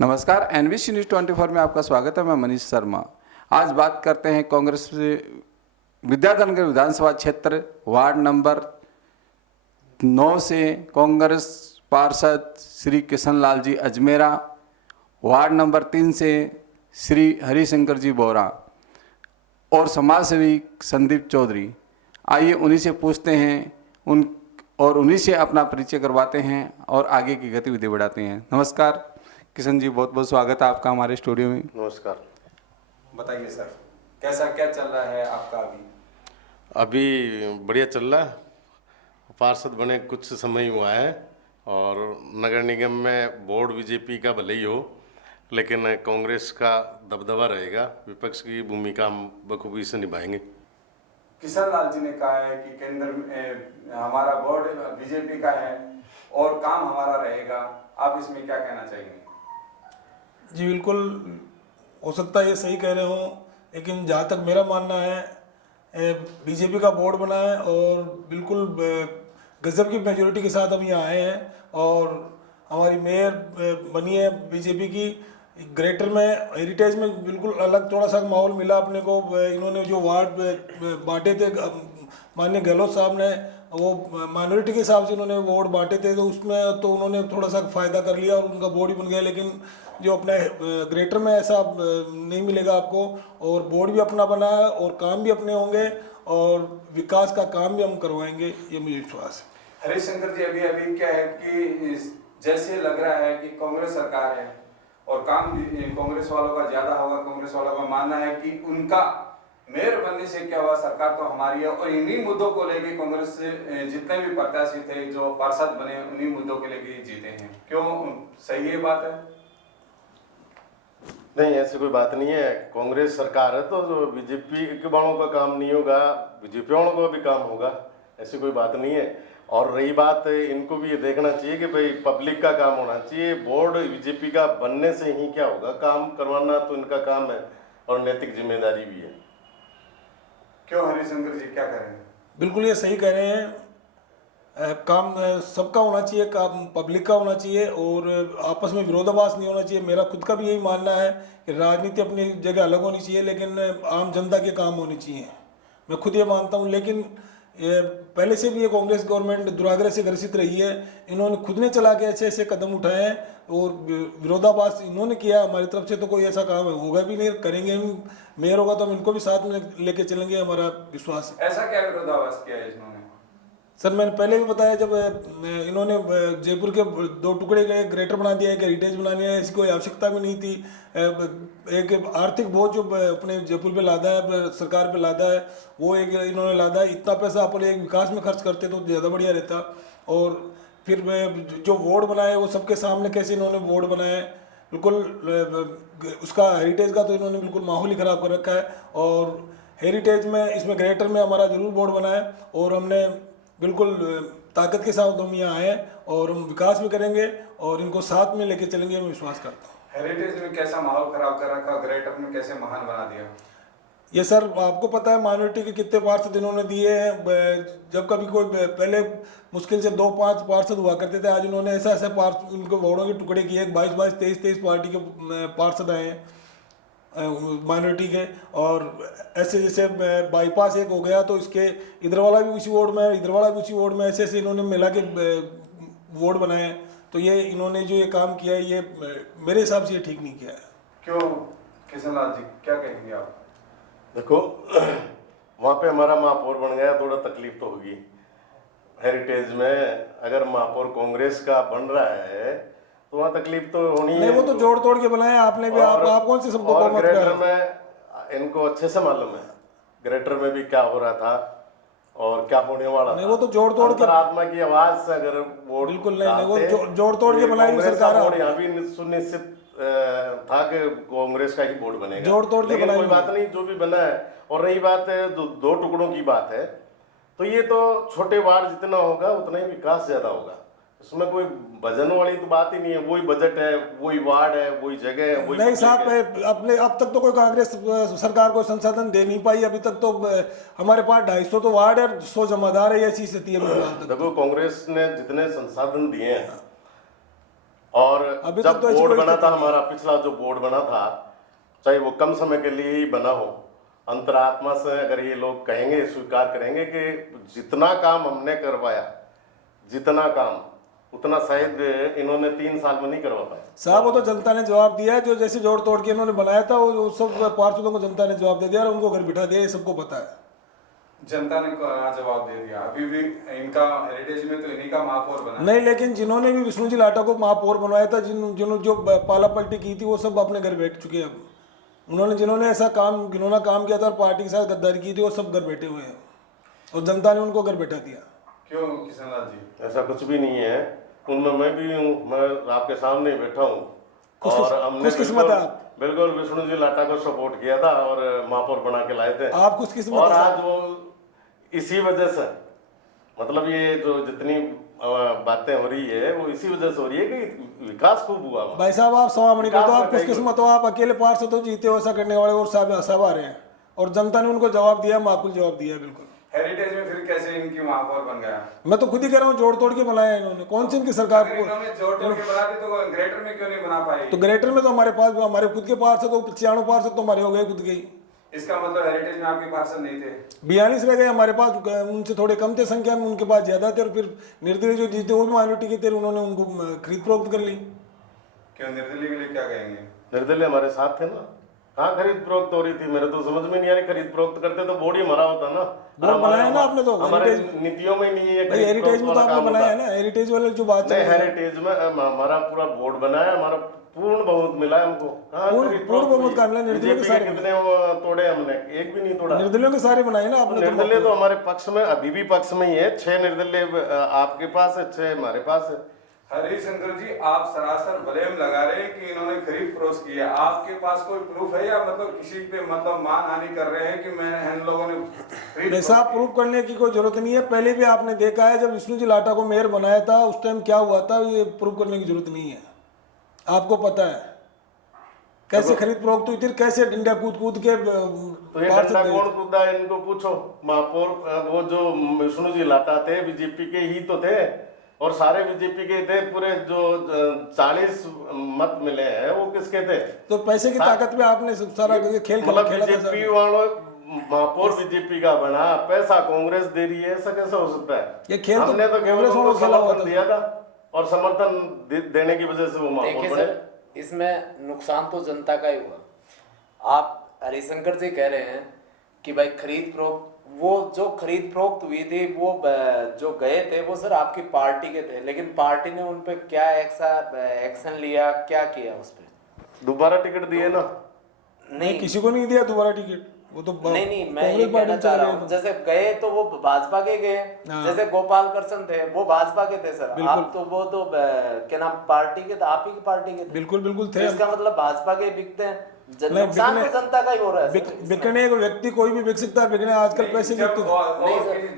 नमस्कार, NBC news 24 में आपका स्वागत है। मैं मनीष शर्मा। आज बात करते हैं कांग्रेस से विद्याधर विधानसभा क्षेत्र वार्ड नंबर 9 से कांग्रेस पार्षद श्री किशन लाल जी अजमेरा, वार्ड नंबर 3 से श्री हरिशंकर जी बोरा और समाज सेवी संदीप चौधरी। आइए उन्हीं से पूछते हैं उन्हीं से अपना परिचय करवाते हैं और आगे की गतिविधि बढ़ाते हैं। नमस्कार किशन जी, बहुत बहुत स्वागत है आपका हमारे स्टूडियो में। नमस्कार। बताइए सर, कैसा क्या चल रहा है आपका अभी बढ़िया चल रहा है। पार्षद बने कुछ समय हुआ है और नगर निगम में बोर्ड बीजेपी का भले ही हो, लेकिन कांग्रेस का दबदबा रहेगा। विपक्ष की भूमिका हम बखूबी से निभाएंगे। किशन लाल जी ने कहा है कि केंद्र में हमारा बोर्ड बीजेपी का है और काम हमारा रहेगा, आप इसमें क्या कहना चाहेंगे? जी बिल्कुल, हो सकता है ये सही कह रहे हो, लेकिन जहाँ तक मेरा मानना है बीजेपी का बोर्ड बना है और बिल्कुल गजब की मेजोरिटी के साथ हम यहाँ आए हैं और हमारी मेयर बनी है बीजेपी की। ग्रेटर में हेरिटेज में बिल्कुल अलग थोड़ा सा माहौल मिला अपने को। इन्होंने जो वार्ड बांटे थे माननीय गहलोत साहब ने, वो माइनॉरिटी के हिसाब से इन्होंने वोट बांटे थे, तो उसमें तो उन्होंने थोड़ा सा फ़ायदा कर लिया और उनका बोर्ड ही बन गया। लेकिन जो अपने ग्रेटर में ऐसा नहीं मिलेगा आपको, और बोर्ड भी अपना बना है और काम भी अपने होंगे और विकास का काम भी हम करवाएंगे, ये मुझे विश्वास है। हरिशंकर जी, अभी क्या है कि जैसे लग रहा है कि कांग्रेस सरकार है और काम भी कांग्रेस वालों का ज्यादा होगा। कांग्रेस वालों का मानना है कि उनका मेयर बनने से क्या हुआ, सरकार तो हमारी है, और इन्हीं मुद्दों को लेके कांग्रेस से जितने भी प्रत्याशी थे जो पार्षद बने उन्हीं मुद्दों के लेके जीते हैं। क्यों, सही है बात है? नहीं, ऐसी कोई बात नहीं है। कांग्रेस सरकार है तो जो बीजेपी के वालों का काम नहीं होगा, बीजेपी वालों का भी काम होगा, ऐसी कोई बात नहीं है। और रही बात, इनको भी ये देखना चाहिए कि भाई पब्लिक का काम होना चाहिए। बोर्ड बीजेपी का बनने से ही क्या होगा, काम करवाना तो इनका काम है और नैतिक जिम्मेदारी भी है। क्यों हरिशंकर जी, क्या करें? बिल्कुल ये सही कह रहे हैं। काम सबका होना चाहिए, काम पब्लिक का होना चाहिए और आपस में विरोधाभास नहीं होना चाहिए। मेरा खुद का भी यही मानना है कि राजनीति अपनी जगह अलग होनी चाहिए, लेकिन आम जनता के काम होने चाहिए, मैं खुद ये मानता हूँ। लेकिन पहले से भी ये कांग्रेस गवर्नमेंट दुराग्रह से ग्रसित रही है। इन्होंने खुद ने चला के ऐसे ऐसे कदम उठाए हैं और विरोधाभास इन्होंने किया। हमारी तरफ से तो कोई ऐसा काम होगा भी नहीं, करेंगे हम। मेयर होगा तो हम इनको भी साथ में लेके चलेंगे, हमारा विश्वास है। ऐसा क्या विरोधाभास किया है इन्होंने? सर मैंने पहले भी बताया, जब इन्होंने जयपुर के 2 टुकड़े गए, ग्रेटर बना दिया है, हेरिटेज बना दिया है, इसकी कोई आवश्यकता भी नहीं थी। एक आर्थिक बोझ जो अपने जयपुर पे लादा है, सरकार पे लादा है, वो एक इन्होंने लादा है। इतना पैसा अपने एक विकास में खर्च करते तो ज़्यादा बढ़िया रहता। और फिर जो वार्ड बनाए वो सबके सामने कैसे इन्होंने वार्ड बनाए, बिल्कुल उसका हेरिटेज का तो इन्होंने बिल्कुल माहौल ही ख़राब कर रखा है। और हेरिटेज में, इसमें ग्रेटर में हमारा जरूर बोर्ड बना है और हमने बिल्कुल ताकत के साथ हम यहाँ आए और हम विकास भी करेंगे और इनको साथ में लेके चलेंगे, मैं विश्वास करता हूँ। हेरिटेज में कैसा माहौल खराब कर रखा, ग्रेटर में कैसे महान बना दिया? ये सर आपको पता है माइनॉरिटी के कितने पार्षद इन्होंने दिए हैं। जब कभी कोई पहले मुश्किल से 2-5 पार्षद हुआ करते थे, आज इन्होंने ऐसा ऐसा पार्षद उनको वार्डों के टुकड़े किए। 22-22, 23-23 पार्टी के पार्षद आए हैं माइनॉरिटी के। और ऐसे जैसे बाईपास एक हो गया तो इसके इधर वाला भी उसी वार्ड में है, इधर वाला भी उसी वार्ड में, ऐसे ऐसे इन्होंने मिला के वार्ड बनाए हैं। तो ये इन्होंने जो ये काम किया है, ये मेरे हिसाब से ये ठीक नहीं किया है। क्यों किशन लाल जी, क्या कहेंगे आप? देखो, वहाँ पे हमारा महापौर बन गया, थोड़ा तकलीफ तो होगी। हेरिटेज में अगर महापौर कांग्रेस का बन रहा है तो वहाँ तकलीफ तो होनी है। नहीं, वो तो जोड़ तोड़ के बनाए आपने भी। आप कौन से सबको और ग्रेटर में इनको अच्छे से मालूम है ग्रेटर में भी क्या हो रहा था और क्या होने वाला नहीं, था। वो तो जोड़ तोड़ के, आत्मा की आवाज से अगर वोट बिल्कुल नहीं, वो जोड़ तोड़ के बनाई हुई सरकार है। यहाँ भी सुनिश्चित था कि कांग्रेस का ही बोर्ड बनेगा, जोड़ तोड़ के लेकिन बनाई कोई बात नहीं, जो भी बना है। और रही बात है 2 टुकड़ों की बात है, तो ये तो छोटे वार्ड जितना होगा उतना ही विकास ज्यादा होगा। उसमें कोई वजन वाली तो बात ही नहीं है। वही बजट है, वही वार्ड है, वही जगह है, वही नहीं साहब, अपने अब तक तो कोई कांग्रेस सरकार को संसाधन दे नहीं पाई अभी तक। तो हमारे पास 250 तो वार्ड है, 100 जमादार है, ऐसी स्थिति है। देखो, कांग्रेस ने जितने संसाधन दिए हैं और अभी जब तक तो ऐसी बोर्ड कोई बना स्थिति था, नहीं है। हमारा पिछला जो बोर्ड बना था, चाहे वो कम समय के लिए ही बना हो, अंतरात्मा से अगर ये लोग कहेंगे, स्वीकार करेंगे कि जितना काम हमने करवाया, जितना काम, उतना शायद इन्होंने 3 साल में नहीं करवा पाए। साहब वो तो जनता ने जवाब दिया है, जो जैसे जोड़ तोड़ के इन्होंने बनाया था वो सब पार्षदों को जनता ने जवाब दे दिया और उनको घर बिठा दिया, ये सबको पता है। जनता ने कहा जवाब दे दिया। अभी भी इनका हेरिटेज में तो इन्हीं का महापौर बना। नहीं, लेकिन जिन्होंने भी विष्णु जी लाटा को महापौर बनवाया था, जिन्होंने जो पाला पलटी की थी, वो सब अपने घर बैठ चुके हैं अब। उन्होंने जिन्होंने ऐसा काम घिनौना काम किया था और पार्टी के साथ गद्दारी की थी, वो सब घर बैठे हुए हैं और जनता ने उनको घर बैठा दिया। क्यों किशन लाल जी? ऐसा कुछ भी नहीं है, उनमें मैं भी हूँ, मैं आपके सामने ही बैठा हूँ और हमने खुशकिस्मत है आप। बिल्कुल विष्णु जी लाटा को सपोर्ट किया था और महापौर बना के लाए थे। आप खुशकिस्मत और हैं आज वो इसी वजह से, मतलब ये जो जितनी बातें हो रही है वो इसी वजह से हो रही है कि विकास खूब हुआ। भाई साहब, आप सवामणी कर दो, आप विकास में खुशकिस्मत हो, आप अकेले पार्षद हो जीते हो ऐसा करने वाले, और सब आ रहे हैं और जनता ने उनको जवाब दिया, माकूल जवाब दिया। बिल्कुल। हेरिटेज में फिर कैसे इनकी महापौर बन गया? मैं तो खुद ही कह रहा हूँ, जोड़ तोड़ के बनाया है इन्होंने। कौन सी इनकी सरकार अगर को? इन्होंने जोड़ तोड़ के बना दी तो ग्रेटर में क्यों नहीं बना पाई? तो ग्रेटर में तो हमारे खुद के पार्षद हो, 95 पार्षद तो हमारे हो गए खुद के ही। इसका मतलब हेरिटेज में आपके पार्षद नहीं थे? 42 रह गए हमारे पास, उनसे थोड़े कम थे संख्या में, उनके पास ज्यादा थे और फिर निर्दलीय जो जीते वो भी माइनॉरिटी के थे, उन्होंने उनको खरीद फरोख्त कर ली। क्यों निर्दलीय के लिए क्या कहेंगे? निर्दलीय हमारे साथ थे ना, कहाँ खरीद फरोख्त हो रही थी? मेरे तो समझ में नहीं आ रही, खरीद फरोख्त करते तो बोर्ड ही हमारा होता ना। बोर्ड बनाया है ना आपने तो, हमारे हेरिटेज नीतियों में नहीं है भाई, हेरिटेज में तो आपने बनाया है ना, हेरिटेज वाले जो बात नहीं, चल रही है। हेरिटेज में हमारा पूरा बोर्ड बनाया, हमारा पूर्ण बहुमत मिला है हमको। हाँ, पूर्ण बहुमत का मिला, निर्दलीय के सारे कितने वो तोड़े हमने, एक भी नहीं तोड़ा। निर्दलीयों के सारे बनाए ना आपने। निर्दलीय तो हमारे पक्ष में अभी भी पक्ष में ही है, 6 निर्दलीय आपके पास है, 6 हमारे पास है। हरिशंकर जी, आप सरासर ब्लेम लगा रहे हैं कि इन्होंने खरीद फरोख्त की है। आपके पास कोई प्रूफ है या मतलब किसी पे मतलब मानहानि कर रहे हैं कि मैं इन लोगों ने खरीद? ऐसा प्रूफ करने की कोई जरूरत नहीं है, पहले भी आपने देखा है जब विष्णु जी लाटा को मेयर बनाया था उस टाइम क्या हुआ था, ये प्रूफ करने की जरूरत नहीं है, आपको पता है कैसे खरीद फरोख्त हुई थी, कैसे डंडा कूद कूद के तो ये डंडा कौन कूदा है, इनको पूछो। महापौर वो जो विष्णु जी लाटा थे बीजेपी के ही तो थे और सारे बीजेपी के थे, पूरे जो 40 मत मिले हैं वो किसके थे? तो पैसे की ताकत पे आपने सारा खेल खेला मतलब खेला था बीजेपी साहब। वालों, महापौर बीजेपी का बना, पैसा कांग्रेस दे रही है, ऐसा कैसा हो सकता है? ये खेल तो हमने तो केवल कांग्रेस वालों उनको को खेला हुआ समर्थन था। दिया था और समर्थन देने की वजह से वो महापौर देखिए बने। सर, इसमें नुकसान तो जनता का ही हुआ। आप हरिशंकर जी कह रहे हैं कि भाई खरीद फरोख्त, वो जो खरीद फरोख्त हुई थी वो जो गए थे वो सर आपकी पार्टी के थे, लेकिन पार्टी ने उन पे क्या एक्शन लिया, क्या किया उस पे? दोबारा टिकट दिए ना? नहीं किसी को नहीं दिया दोबारा टिकट, वो तो नहीं, मैं कांग्रेस ये पार्टी कहना में चाह चले रहा गए हूँ, तो। जैसे गए तो वो भाजपा के गए, जैसे गोपाल कृष्ण थे वो भाजपा के थे सर, बिल्कुल। आप तो वो तो क्या नाम पार्टी के थे, आप ही की पार्टी के थे। बिल्कुल बिल्कुल तो थे। इसका मतलब भाजपा के बिकते हैं, नहीं, नुकसान तो बिकने- जनता का ही हो रहा है सर इसमें। बिकने को व्यक्ति कोई भी बिक सकता है, बिकने आजकल पैसे की जब तो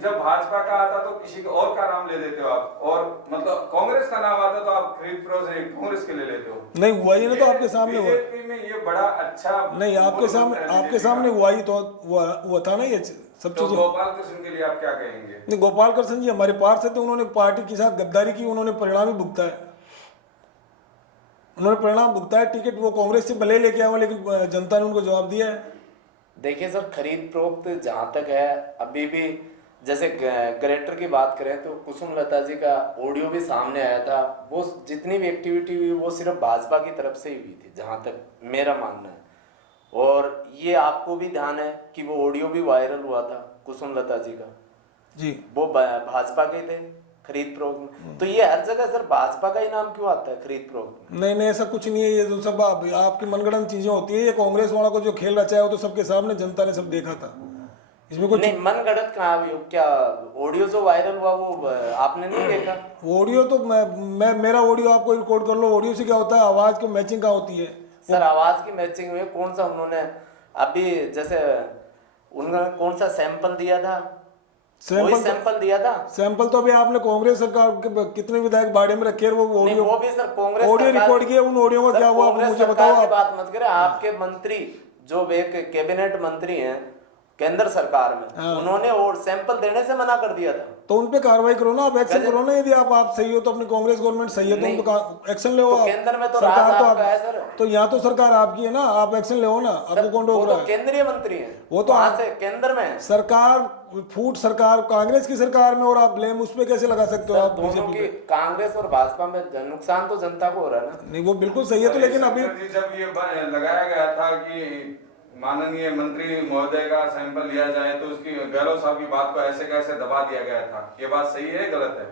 जब भाजपा का आता तो किसी और का नाम ले देते हो आप, और मतलब कांग्रेस का नाम आता तो आप खरीद फरोख्त कांग्रेस के ले लेते हो। नहीं हुआ ही ना, तो आपके सामने हुआ बीजेपी में ये बड़ा अच्छा नहीं, आपके सामने हुआ ही तो हुआ था ना ये सब तो चीजें। गोपाल कृष्ण के लिए आप क्या कहेंगे? नहीं, गोपाल कृष्ण जी हमारे पार्षद थे, उन्होंने पार्टी के साथ गद्दारी की, उन्होंने परिणाम ही भुगता है, उन्होंने परिणाम भुगता है। टिकट वो कांग्रेस से भले लेके आए लेकिन जनता ने उनको जवाब दिया है। देखिए सर, खरीद फरोख्त जहाँ तक है अभी भी, जैसे ग्रेटर की बात करें तो कुसुम लता जी का ऑडियो भी सामने आया था, वो जितनी भी एक्टिविटी हुई वो सिर्फ भाजपा की तरफ से ही हुई थी जहाँ तक मेरा मानना है। और ये आपको भी ध्यान है कि वो ऑडियो भी वायरल हुआ था कुसुम लता जी का, जी वो भाजपा के थे खरीद फरोख्त में। तो ये हर जगह सर भाजपा का ही नाम क्यों आता है खरीद फरोख्त में? नहीं, ऐसा कुछ नहीं है, ये तो सब आपकी मनगढ़ंत चीजें होती है। ये कांग्रेस वालों को जो खेल रचा है वो तो सबके सामने जनता ने सब देखा था, इसमें कुछ नहीं मन गढ़त कहाँ हुई? क्या ऑडियो जो वायरल हुआ वो आपने नहीं देखा? ऑडियो तो मेरा ऑडियो आपको रिकॉर्ड कर लो, ऑडियो से क्या होता है, आवाज की मैचिंग कहाँ होती है सर आवाज की मैचिंग में कौन सा उन्होंने अभी जैसे उन्होंने कौन सा सैंपल दिया था? वही सैंपल दिया था। सैंपल तो अभी आपने कांग्रेस सरकार के कितने विधायक बाड़े में रखे हैं, वो नहीं, ऑडियो वो भी सर कांग्रेस ऑडियो सरकार- रिकॉर्ड किया, उन ऑडियो में सर, क्या हुआ आप कांग्रेस मुझे सरकार बताओ की आप। बात मत करें, आपके मंत्री जो एक कैबिनेट मंत्री हैं केंद्र सरकार में, उन्होंने और सैंपल देने से मना कर दिया था। तो उन पे कार्रवाई करो ना, आप एक्शन करो ना। यदि आप सही हो तो अपनी कांग्रेस गवर्नमेंट सही है तो उन पे एक्शन ले। तो केंद्र में तो राज सरकार तो आपका है सर। तो यहाँ तो सरकार आपकी है ना, आप एक्शन ले ना। आपको कौन वो रोक रहा तो है? केंद्रीय मंत्री हैं, वो तो वहां से केंद्र में है। सरकार फूट सरकार कांग्रेस की सरकार में, और आप ब्लेम उस पे कैसे लगा सकते हो? सर, आप दोनों बीजेपी की कांग्रेस और भाजपा में नुकसान तो जनता को हो रहा है ना। नहीं, वो बिल्कुल सही है। तो लेकिन अभी जी, जब ये लगाया गया था कि माननीय मंत्री महोदय का सैंपल लिया जाए तो उसकी गहलोत साहब की बात को ऐसे कैसे दबा दिया गया था, ये बात सही है गलत है?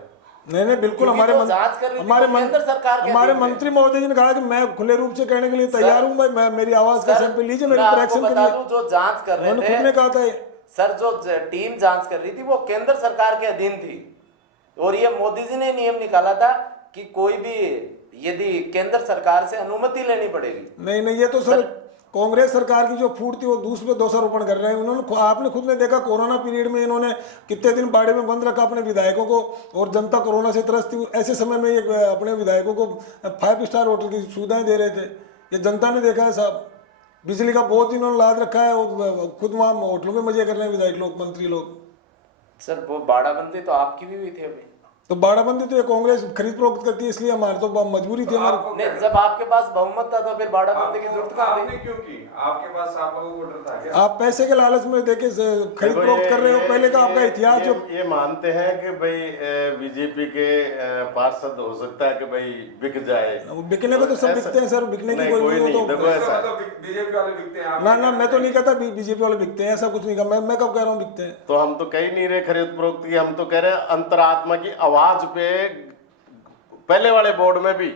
नहीं बिल्कुल। क्योंकि तो जांच कर रही थी, हमारे केंद्र सरकार के हमारे अधीन थे। मंत्री महोदय जी ने कहा कि मैं खुले रूप से कहने के लिए तैयार हूँ भाई, मैं मेरी आवाज का सर, सैंपल लीजिए, मैं मेरे ऊपर आपको एक्शन बता करिए। दूं, जो जांच कर रहे उन्होंने खुद ने थे कहा था सर, जो टीम जांच कर रही थी वो केंद्र सरकार के अधीन थी, और ये मोदी जी ने नियम निकाला था कि कोई भी यदि केंद्र सरकार से अनुमति लेनी पड़ेगी। नहीं, ये तो सर कांग्रेस सरकार की जो फूट थी वो दूसरे पे दोषारोपण कर रहे हैं। उन्होंने आपने खुद ने देखा कोरोना पीरियड में इन्होंने कितने दिन बाड़े में बंद रखा अपने विधायकों को, और जनता कोरोना से त्रस्त थी। ऐसे समय में ये अपने विधायकों को 5 स्टार होटल की सुविधाएं दे रहे थे। ये जनता ने देखा है साहब। बिजली का बहुत इन्होंने लाद रखा है, और खुद वहाँ होटलों में मजे कर रहे हैं विधायक लोग, मंत्री लोग। सर, वो बाड़ाबंदी तो आपकी भी हुई थी अभी। तो बाड़ाबंदी तो ये कांग्रेस खरीद फरोख्त करती है, इसलिए हमारे तो मजबूरी थी हमारी। नहीं, जब आपके पास बहुमत था तो फिर बाड़ाबंदी की जरूरत कहाँ आपने थी? क्यों की? आपके पास आप लोगों को डर था क्या? आप पैसे के लालच में देके खरीद फरोख्त कर रहे हो। पहले का आपका इतिहास जो ये मानते हैं कि भाई बीजेपी के पार्षद हो सकता है कि भाई बिक जाए। बिकने को तो सब बिकते हैं सर, बिकने की कोई नहीं। तो देखो ऐसा बीजेपी वाले बिकते हैं? ना मैं तो नहीं कहता बीजेपी वाले बिकते हैं, ऐसा कुछ नहीं कहा। मैं कब कह रहा हूँ बिकते हैं? तो हम तो कह ही नहीं रहे खरीद फरोख्त की, हम तो कह रहे हैं अंतरात्मा की आवाज पे। पहले वाले बोर्ड में भी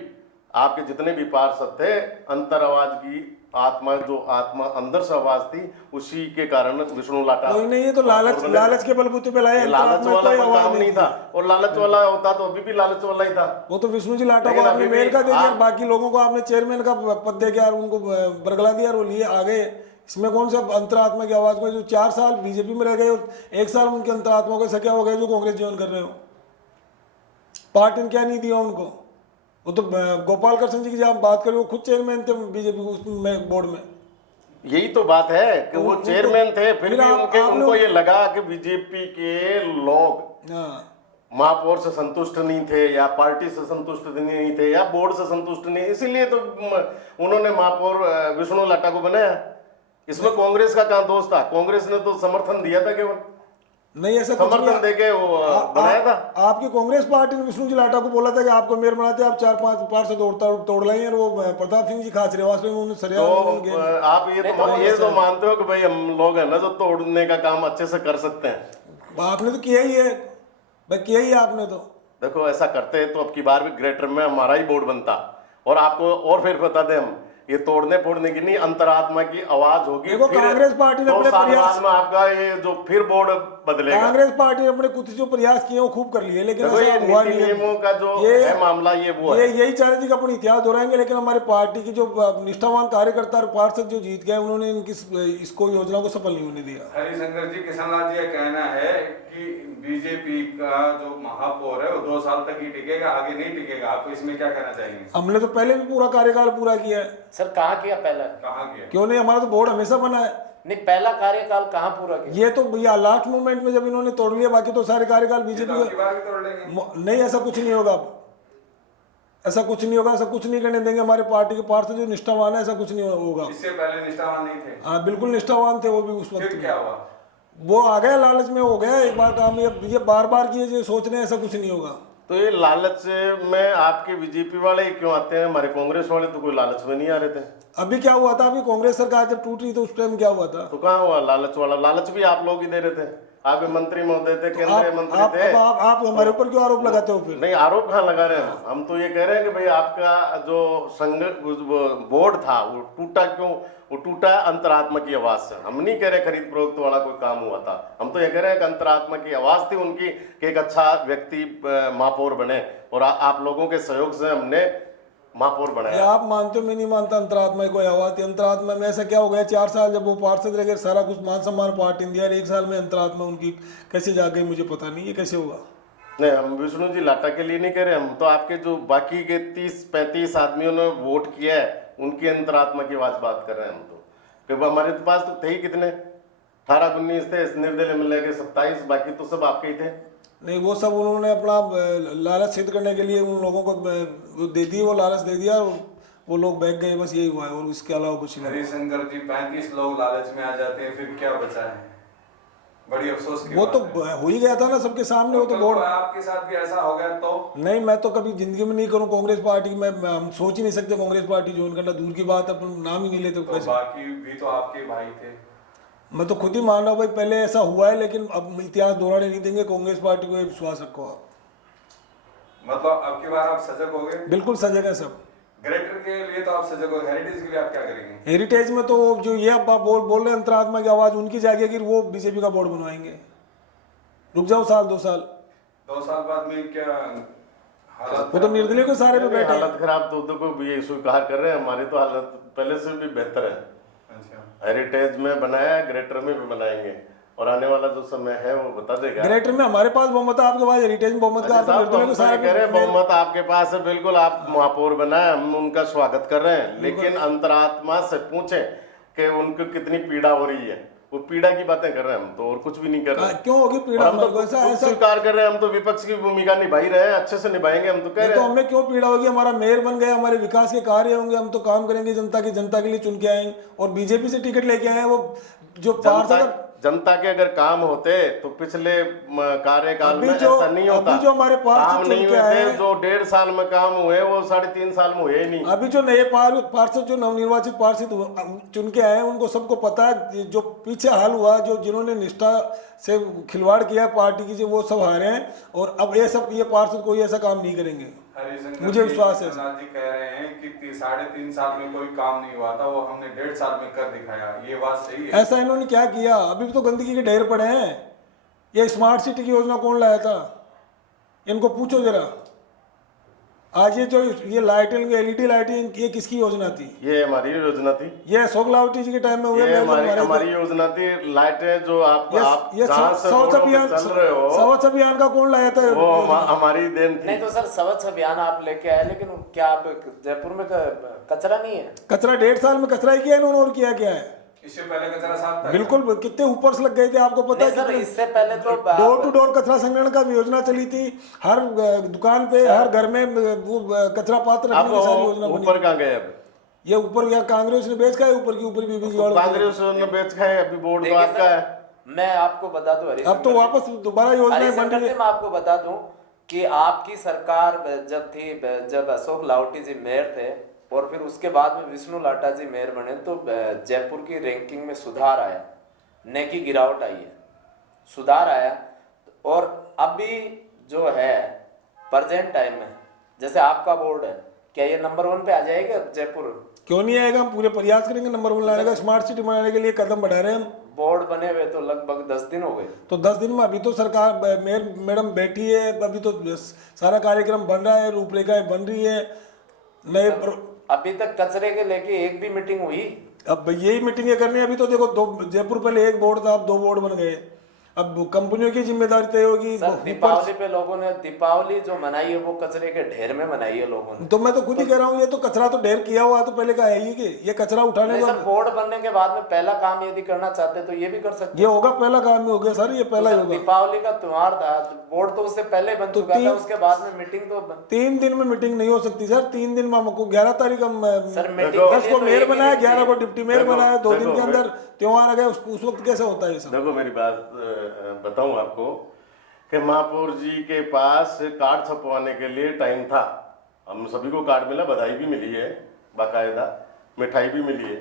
आपके जितने भी पार्षद थे, अंतर आवाज की आत्मा, जो आत्मा अंदर से आवाज थी, उसी के कारण विष्णु लाटा। कोई नहीं, ये तो लालच के बलबूते पे लाए। लालच वाला कोई काम नहीं था, और लालच वाला होता तो अभी भी लालच वाला ही था। वो तो विष्णु जी लाटा को लेकिन आपने अभी मेयर भी का दे दिया, आप- बाकी लोगों को आपने चेयरमैन का पद दे के यार उनको बरगला दिया, और वो लिए आ गए। इसमें कौन सा अंतरात्मा की आवाज को, जो 4 साल बीजेपी में रह गए और 1 साल उनके अंतरात्मा को क्या हो गए जो कांग्रेस ज्वाइन कर रहे हो? पार्टी ने क्या नहीं दिया उनको? वो तो गोपाल कृष्ण जी की जब आप बात करें, वो खुद चेयरमैन थे बीजेपी उसमें बोर्ड में। यही तो बात है कि वो चेयरमैन थे, फिर भी उनको ये लगा कि बीजेपी के लोग हाँ, महापौर से संतुष्ट नहीं थे, या पार्टी से संतुष्ट नहीं थे, या बोर्ड से संतुष्ट नहीं, इसीलिए तो उन्होंने महापौर विष्णु लाटा को बनाया। इसमें कांग्रेस का कहाँ दोष था? कांग्रेस ने तो समर्थन दिया था, केवल नहीं ऐसा कुछ समर्थन नहीं। देके वो बनाया था। आपकी कांग्रेस पार्टी ने विष्णु जी लाटा को बोला था कि आपको मेयर बनाते, आप 4-5 पार्षद तोड़ लाएंगे, और वो प्रताप सिंह जी खाचरेवास में उन्होंने सरिया तो आप ये तो मानते हो कि भाई हम लोग है ना जो तोड़ने का काम अच्छे से कर सकते हैं? आपने तो किया ही है भाई, किया ही है आपने तो। देखो ऐसा करते तो अब की बार भी ग्रेटर में हमारा ही बोर्ड बनता। और आपको और फिर बता दें, हम ये तोड़ने फोड़ने की नहीं, अंतरात्मा की आवाज होगी। देखो, फिर कांग्रेस पार्टी ने 2 अपने साल प्रयास- बाद में आपका ये जो फिर बोर्ड बदलेगा। कांग्रेस पार्टी ने अपने कुछ जो प्रयास किए वो खूब कर लिए, लेकिन देखो ये ऐसा हुआ नीति नहीं है। नियमों का जो ये- है मामला, ये वो ये है। यही चाह रहे थे कि अपने इतिहास दोहराएंगे, लेकिन हमारी पार्टी की जो निष्ठावान कार्यकर्ता और पार्षद जो जीत गए, उन्होंने इनकी इसको योजना को सफल नहीं होने दिया। हरिशंकर जी, किशनलाल जी का कहना है कि बीजेपी का जो महापौर है वो 2 साल तक ही टिकेगा, आगे नहीं टिकेगा। आप इसमें क्या कहना चाहेंगे? हमने तो पहले भी पूरा कार्यकाल पूरा किया है। सर, कहाँ किया पहला? कहाँ किया? क्यों नहीं? हमारा तो बोर्ड हमेशा बना है। नहीं, पहला कार्यकाल कहाँ पूरा किया? ये तो भैया लास्ट मोमेंट में जब इन्होंने तोड़ लिया, बाकी तो सारे कार्यकाल बीजेपी अब की बार भी तोड़ लेंगे? नहीं, ऐसा कुछ नहीं होगा। ऐसा कुछ नहीं होगा, ऐसा कुछ नहीं करने देंगे। हमारे पार्टी के पार्षद जो निष्ठावान है, ऐसा कुछ नहीं होगा। इससे पहले निष्ठावान नहीं थे? हाँ, बिल्कुल निष्ठावान थे वो भी उस वक्त फिर में। क्या हुआ? वो आ गया, लालच में हो गया एक बार काम। ये बार बार किए जो सोच रहे हैं, ऐसा कुछ नहीं होगा। तो ये लालच में आपके बीजेपी वाले ही क्यों आते हैं? हमारे कांग्रेस वाले तो कोई लालच में नहीं आ रहे थे। अभी क्या हुआ था? अभी कांग्रेस सरकार जब टूट रही तो उस टाइम क्या हुआ था? तो कहाँ हुआ लालच वाला? लालच भी आप लोग ही दे रहे थे। आपके मंत्री महोदय थे, केंद्रीय मंत्री थे। आप हमारे ऊपर क्यों आरोप लगाते हो फिर? नहीं, आरोप कहाँ लगा रहे हैं? हम तो ये कह रहे हैं कि भाई आपका जो संघ बोर्ड था वो टूटा क्यों? वो टूटा अंतरात्मा की आवाज से। हम नहीं कह रहे खरीद फरोख्त वाला कोई काम हुआ था। हम तो ये कह रहे हैं कि अंतरात्मा की आवाज थी उनकी कि एक अच्छा व्यक्ति महापौर बने, और आप लोगों के सहयोग से हमने महापौर ये बनाया। आप मानते हो, मैं नहीं मानता अंतरात्मा की कोई आवाज थी। अंतरात्मा में ऐसा क्या हो गया? 4 साल जब वो पार्षद रह गए, सारा कुछ मान सम्मान पार्टी ने दिया, और 1 साल में अंतरात्मा उनकी कैसे जा गई मुझे पता नहीं, ये कैसे होगा? नहीं, हम विष्णु जी लाटा के लिए नहीं कह रहे। हम तो आपके जो बाकी के 30-35 आदमियों ने वोट किया है, उनकी अंतरात्मा की आवाज बात कर रहे हैं हम तो। क्योंकि हमारे पास तो थे ही कितने, 18-19 थे, इस निर्दलीय में लेके 27, बाकी तो सब आपके ही थे। नहीं, वो सब उन्होंने अपना लालच सिद्ध करने के लिए उन लोगों को वो दे दी, वो लालच दे दिया और वो लोग बैठ गए, बस यही हुआ है और इसके अलावा कुछ नहीं। हरिशंकर जी 35 लोग लालच में आ जाते हैं, फिर क्या बचा है? बड़ी अफसोस की वो तो बात है। हो ही गया था ना सबके सामने, वो तो कल बोर्ड। को आपके साथ भी ऐसा हो गया तो? नहीं, मैं तो कभी जिंदगी में नहीं करूं कांग्रेस पार्टी में, हम सोच ही नहीं सकते कांग्रेस पार्टी ज्वाइन करना, दूर की बात, अपन नाम ही नहीं लेते तो वैसे। बाकी भी तो आपके भाई थे। मैं तो खुद ही मान रहा हूँ भाई, पहले ऐसा हुआ है, लेकिन अब इतिहास दोहराने नहीं देंगे, कांग्रेस पार्टी को विश्वास रखो आप। मतलब अब की बार आप सजग हो गए? बिल्कुल सजग है सब। ग्रेटर के लिए तो आप सजग हो, हेरिटेज के लिए आप क्या करेंगे? हेरिटेज में तो जो ये आप बोल रहे हैं अंतरात्मा की आवाज उनकी जागेगी, वो बीजेपी का बोर्ड बनवाएंगे। रुक जाओ साल 2 साल। 2 साल बाद में क्या हालत? वो तो निर्दलीय को सारे पे नहीं, बैठे हैं। हालत खराब तो उद्धव को भी ये स्वीकार कर रहे हैं, हमारी तो हालत पहले से भी बेहतर है। अच्छा, हेरिटेज में बनाया, ग्रेटर में भी बनाएंगे, और आने वाला जो समय है वो बता देगा। ग्रेटर में हमारे पास बहुमत है, आपके पास हेरिटेज में बहुमत का, आप तो साहब, निर्दलीय को हम तो सारे ये कह रहे हैं पे- बहुमत आपके पास है, बिल्कुल आप महापौर बनाए, हम उनका स्वागत कर रहे हैं, लेकिन अंतरात्मा से पूछें कि उनको कितनी पीड़ा हो रही है। वो पीड़ा की बातें कर रहे हैं हम तो, और कुछ भी नहीं कर रहे। क्यों होगी पीड़ा? और हम तो हमारे को ऐसा खुद ऐसा स्वीकार कर रहे हैं, हम तो विपक्ष की भूमिका निभाई रहे हैं, अच्छे से निभाएंगे, हम तो कह ये रहे तो हैं। हमें क्यों पीड़ा होगी? हमारा मेयर बन गया, हमारे विकास के कार्य होंगे, हम तो काम करेंगे, जनता के लिए चुन के आएंगे, और बीजेपी से टिकट लेके आए हैं, वो जो पार्षद जनता के अगर काम होते तो पिछले कार्यकाल अभी में जो- ऐसा नहीं होता। अभी जो हमारे पार्षद काम चुन नहीं के हुए आए थे, हैं- जो 1.5 साल में काम हुए वो 3.5 साल में हुए ही नहीं। अभी जो नए पार्षद, जो नवनिर्वाचित पार्षद चुन के आए हैं, उनको सबको पता है जो पीछे हाल हुआ, जो जिन्होंने निष्ठा से खिलवाड़ किया पार्टी की, जो वो सब हारे हैं, और अब ये पार्षद कोई ऐसा काम नहीं करेंगे। हरिशंकर मुझे विश्वास है। प्रसाद जी कह रहे हैं कि 3.5 साल में कोई काम नहीं हुआ था, वो हमने 1.5 साल में कर दिखाया। ये बात सही है? ऐसा इन्होंने क्या किया? अभी भी तो गंदगी के ढेर पड़े हैं। ये स्मार्ट सिटी की योजना कौन लाया था? इनको पूछो जरा। आज ये लाइटें, एलईडी लाइटें, ये किसकी योजना थी? ये हमारी योजना थी, ये अशोक लावटी जी के टाइम में हुए। ये हमारी योजना थी। लाइटें जो आप जहाँ से स्वच्छ रोडों पे अभियान, चल रहे हो, स्वच्छ अभियान का कौन लाया था? वो हमारी देन थी। नहीं तो सर स्वच्छ अभियान आप लेके आए, लेकिन क्या आप जयपुर में कचरा नहीं है? कचरा 1.5 साल में कचरा ही किया इन्होंने, और किया क्या है? इससे पहले कचरा साफ था? बिल्कुल, कितने ऊपर से लग गए थे, आपको पता नहीं सर, है? इससे पहले तो डोर टू डोर कचरा संग्रहण का योजना चली थी, हर दुकान पे, हर घर में वो कचरा पात्र रखने की सारी योजना आप बनी। ऊपर कहाँ गए? अब ये ऊपर या कांग्रेस ने बेच का है, ऊपर की ऊपर भी बीजेपी वालों ने। कांग्रेस ने बेच खाए, अभी बोर्ड तो देखिए आपका सर, है। मैं आपको बता दूं अब तो वापस दोबारा योजनाएं बन हरिशंकर रही जी, है। मैं आपको बता दूं कि आपकी सरकार जब थी, जब अशोक लावटी जी मेयर थे और फिर उसके बाद में विष्णु लाटा जी मेयर बने, तो जयपुर की रैंकिंग में सुधार आया, न कि गिरावट आई है, सुधार आया। और अभी जो है प्रेजेंट टाइम में, जैसे आपका बोर्ड है, क्या ये नंबर 1 पे आ जाएगा जयपुर? क्यों नहीं आएगा? हम पूरे प्रयास करेंगे नंबर 1 लाने का। स्मार्ट सिटी बनाने के लिए कदम बढ़ा रहे हैं हम। बोर्ड बने हुए तो लगभग 10 दिन हो गए। तो 10 दिन में अभी तो सरकार मेयर मैडम बैठी है, अभी तो सारा कार्यक्रम बन रहा है, रूपरेखाएं बन रही है, नए अभी तक कचरे के लेके एक भी मीटिंग हुई? अब यही मीटिंगें करनी है। अभी तो देखो, जयपुर पहले 1 बोर्ड था, अब 2 बोर्ड बन गए। अब कंपनियों की जिम्मेदारी तय होगी। सर, दीपावली पे लोगों ने दीपावली जो मनाई है वो कचरे के ढेर में मनाई है लोगों ने। तो मैं तो खुद ही कह रहा हूँ, ये तो कचरा तो ढेर किया हुआ, तो पहले का है ही कि ये कचरा उठाने नहीं को। सर, बोर्ड बनने के बाद में पहला काम यदि करना चाहते तो ये भी कर सकते। ये होगा, पहला काम ही हो गया सर, ये पहला ही सर, होगा। दीपावली का त्योहार था, बोर्ड तो उससे पहले बन चुका था, उसके बाद में मीटिंग तो 3 दिन में मीटिंग नहीं हो सकती सर। 3 दिन में हमको 11 तारीख हम सर मीटिंग 10 को मेयर बनाया, 11 को डिप्टी मेयर बनाया, 2 दिन के देखो, अंदर त्योहार आ गया। उस वक्त कैसे होता है ये सब? देखो, मेरी बात बताऊं आपको कि महापौर जी के पास कार्ड छपवाने के लिए टाइम था। हम सभी को कार्ड मिला, बधाई भी मिली है, बाकायदा मिठाई भी मिली है,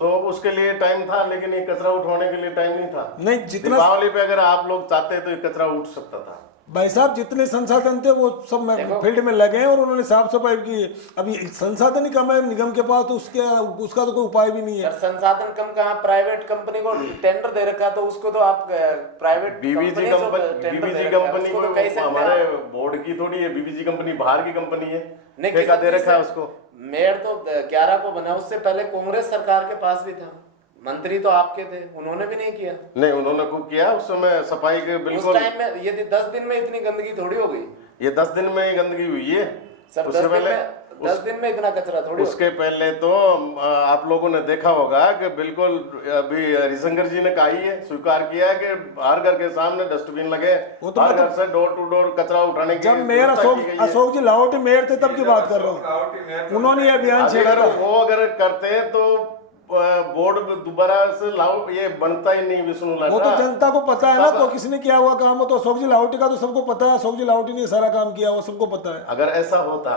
तो उसके लिए टाइम था, लेकिन ये कचरा उठवाने के लिए टाइम नहीं था। नहीं, जितना दीपावली पे अगर आप लोग चाहते तो ये कचरा उठ सकता था। भाई साहब, जितने संसाधन थे वो सब फील्ड में लगे हैं और उन्होंने साफ सफाई की है। अभी संसाधन ही कम है निगम के पास, तो उसका तो कोई उपाय भी नहीं है। सर, संसाधन कम कहाँ, प्राइवेट कंपनी को टेंडर दे रखा, तो उसको तो आप प्राइवेट बीबीजी कंपनी को हमारे बोर्ड की थोड़ी है, बीबीजी कंपनी बाहर की कंपनी है, ठेका दे रखा है उसको। मेयर तो 11 को बना, उससे पहले कांग्रेस सरकार के पास भी था, मंत्री तो आपके थे, उन्होंने भी नहीं किया। नहीं, उन्होंने खूब किया उस समय, सफाई के उस बिल्कुल। टाइम में यदि 10 दिन में इतनी गंदगी थोड़ी हो गई। ये 10 दिन में ही गंदगी हुई है। सर, उससे 10 दिन पहले में 10 दिन में इतना कचरा थोड़ी होता उसके पहले तो आप लोगों ने देखा होगा कि बिल्कुल अभी हरिशंकर जी ने कहा ही है, स्वीकार किया है कि हर घर के सामने डस्टबिन लगे, वो तो हर मतलब घर से डोर टू डोर कचरा उठाने की जब मेयर व्यवस्था की गई है। अशोक जी लाहौटी मेयर थे तब की बात कर रहा हूँ, लाहौटी मेयर उन्होंने ये अभियान अभी छेड़ा अगर था। वो अगर करते तो बोर्ड दोबारा से लाओ, ये बनता ही नहीं विष्णु वो तो लाटा। जनता को पता है ना, सब- तो किसने किया हुआ काम हो, तो अशोक जी लाहौटी का तो सबको पता है, अशोक जी लाहौटी ने सारा काम किया वो सबको पता है। अगर ऐसा होता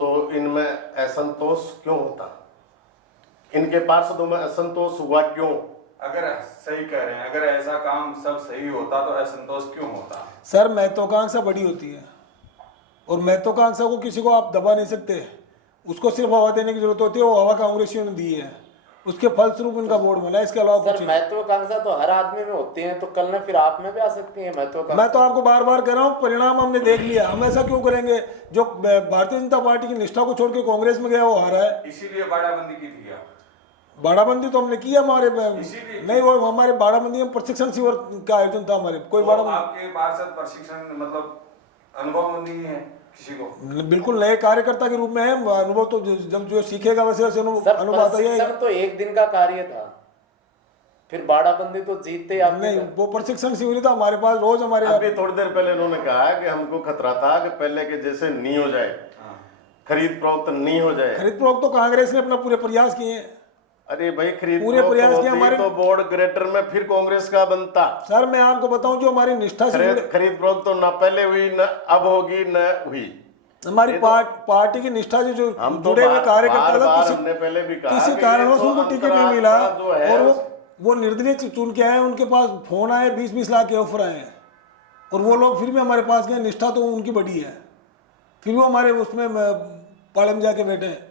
तो इनमें असंतोष क्यों होता, इनके पार्षदों में असंतोष हुआ क्यों? अगर सही कह रहे हैं, अगर ऐसा काम सब सही होता तो असंतोष क्यों होता? सर महत्वाकांक्षा बड़ी होती है, और महत्वाकांक्षा को किसी को आप दबा नहीं सकते, उसको सिर्फ हवा देने की जरूरत होती है, वो हवा कांग्रेसियों ने दी है, उसके फलस्वरूप उनका बोर्ड बना, इसके अलावा कुछ सर नहीं। महत्वाकांक्षा तो हर आदमी में होती है, तो कल ना फिर आप में भी आ सकती है महत्वाकांक्षा। मैं तो आपको बार बार कह रहा हूँ, परिणाम हमने देख लिया, हम ऐसा क्यों करेंगे? जो भारतीय जनता पार्टी की निष्ठा को छोड़ के कांग्रेस में गया वो हारा है। इसीलिए बाड़ाबंदी की थी क्या? बाड़ाबंदी तो हमने किया हमारे इसीलिए- नहीं, वो हमारे बाड़ाबंदी में प्रशिक्षण शिविर का आयोजन था हमारे, कोई तो बाड़ाबंदी आपके पार्षद प्रशिक्षण मतलब अनुभव नहीं है किसी को? बिल्कुल नए कार्यकर्ता के रूप में है, अनुभव तो जब जो सीखेगा वैसे वैसे सर अनुभव आता ही है। प्रशिक्षण तो एक दिन का कार्य था, फिर बाड़ाबंदी तो जीतते आप नहीं, वो प्रशिक्षण शिविर था हमारे पास, रोज हमारे अभी थोड़ी देर पहले इन्होंने कहा कि हमको खतरा था कि पहले के जैसे नहीं हो जाए, खरीद फरोख्त नहीं हो जाए। खरीद फरोख्त तो कांग्रेस ने अपना पूरे प्रयास किए हैं। अरे भाई खरीद पूरे फरोख्त प्रयास किए होती हमारे- तो बोर्ड ग्रेटर में फिर कांग्रेस का बनता। सर मैं आपको बताऊं, जो हमारी निष्ठा से खरीद फरोख्त तो न पहले हुई, न अब होगी, न हुई। हमारी पार्टी की निष्ठा से जो हम तो जुड़े हुए कार्यकर्ता बार था, हमने पहले भी कहा किसी कि कारणवश ये तो उनको टिकट नहीं मिला, अंतरात्मा जो है और वो निर्दलीय चुन के आए, उनके पास फोन आए, 20-20 लाख के ऑफर आए हैं, और वो लोग फिर भी हमारे पास गए, निष्ठा तो उनकी बड़ी है, फिर वो हमारे उसमें पाले में जाके बैठे हैं।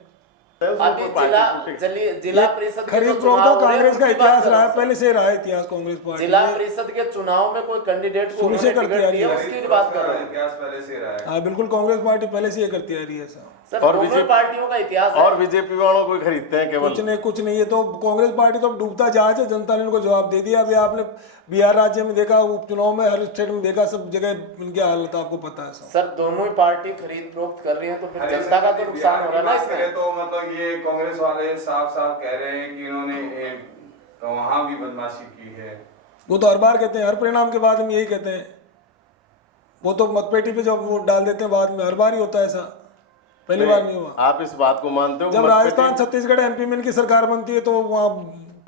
अभी जिला परिषद के खरीद जो फरोख्त चुनाव हो रहे हैं, कांग्रेस का उनकी बात इतिहास कर रहा रहा है, हूं पहले से रहा है इतिहास कांग्रेस सर। पार्टी जिला में। परिषद के चुनाव में कोई कैंडिडेट को शुरू से उन्होंने करती टिकट आ रही दिया, है। उसकी बात कर रहा हूं इतिहास पहले से रहा है। हाँ बिल्कुल, कांग्रेस पार्टी पहले से ये करती आ रही है सर। सर और दोनों बीजेपी पार्टियों का इतिहास है। और बीजेपी वालों को खरीदते हैं केवल। कुछ नहीं, ये तो कांग्रेस पार्टी तो डूबता जहाज है, जनता ने इनको जवाब दे दिया। अभी आपने बिहार राज्य में देखा, उपचुनाव में हर स्टेट में देखा, सब जगह इनकी हालत आपको पता है सब। सर दोनों ही पार्टी खरीद फरोख्त कर रही है, तो फिर जनता का तो नुकसान हो रहा है ना इसमें। तो मतलब ये कांग्रेस वाले साफ साफ कह रहे हैं कि इन्होंने वहां भी बदमाशी की है। वो तो हर बार कहते हैं, हर परिणाम के बाद हम यही कहते हैं। वो तो मतपेटी पे जब वोट डाल देते हैं बाद में, हर बार ही होता है ऐसा, पहली बार नहीं हुआ। आप इस बात को मानते हो? जब मतपेटी- राजस्थान छत्तीसगढ़ एमपी में इनकी सरकार बनती है तो वहाँ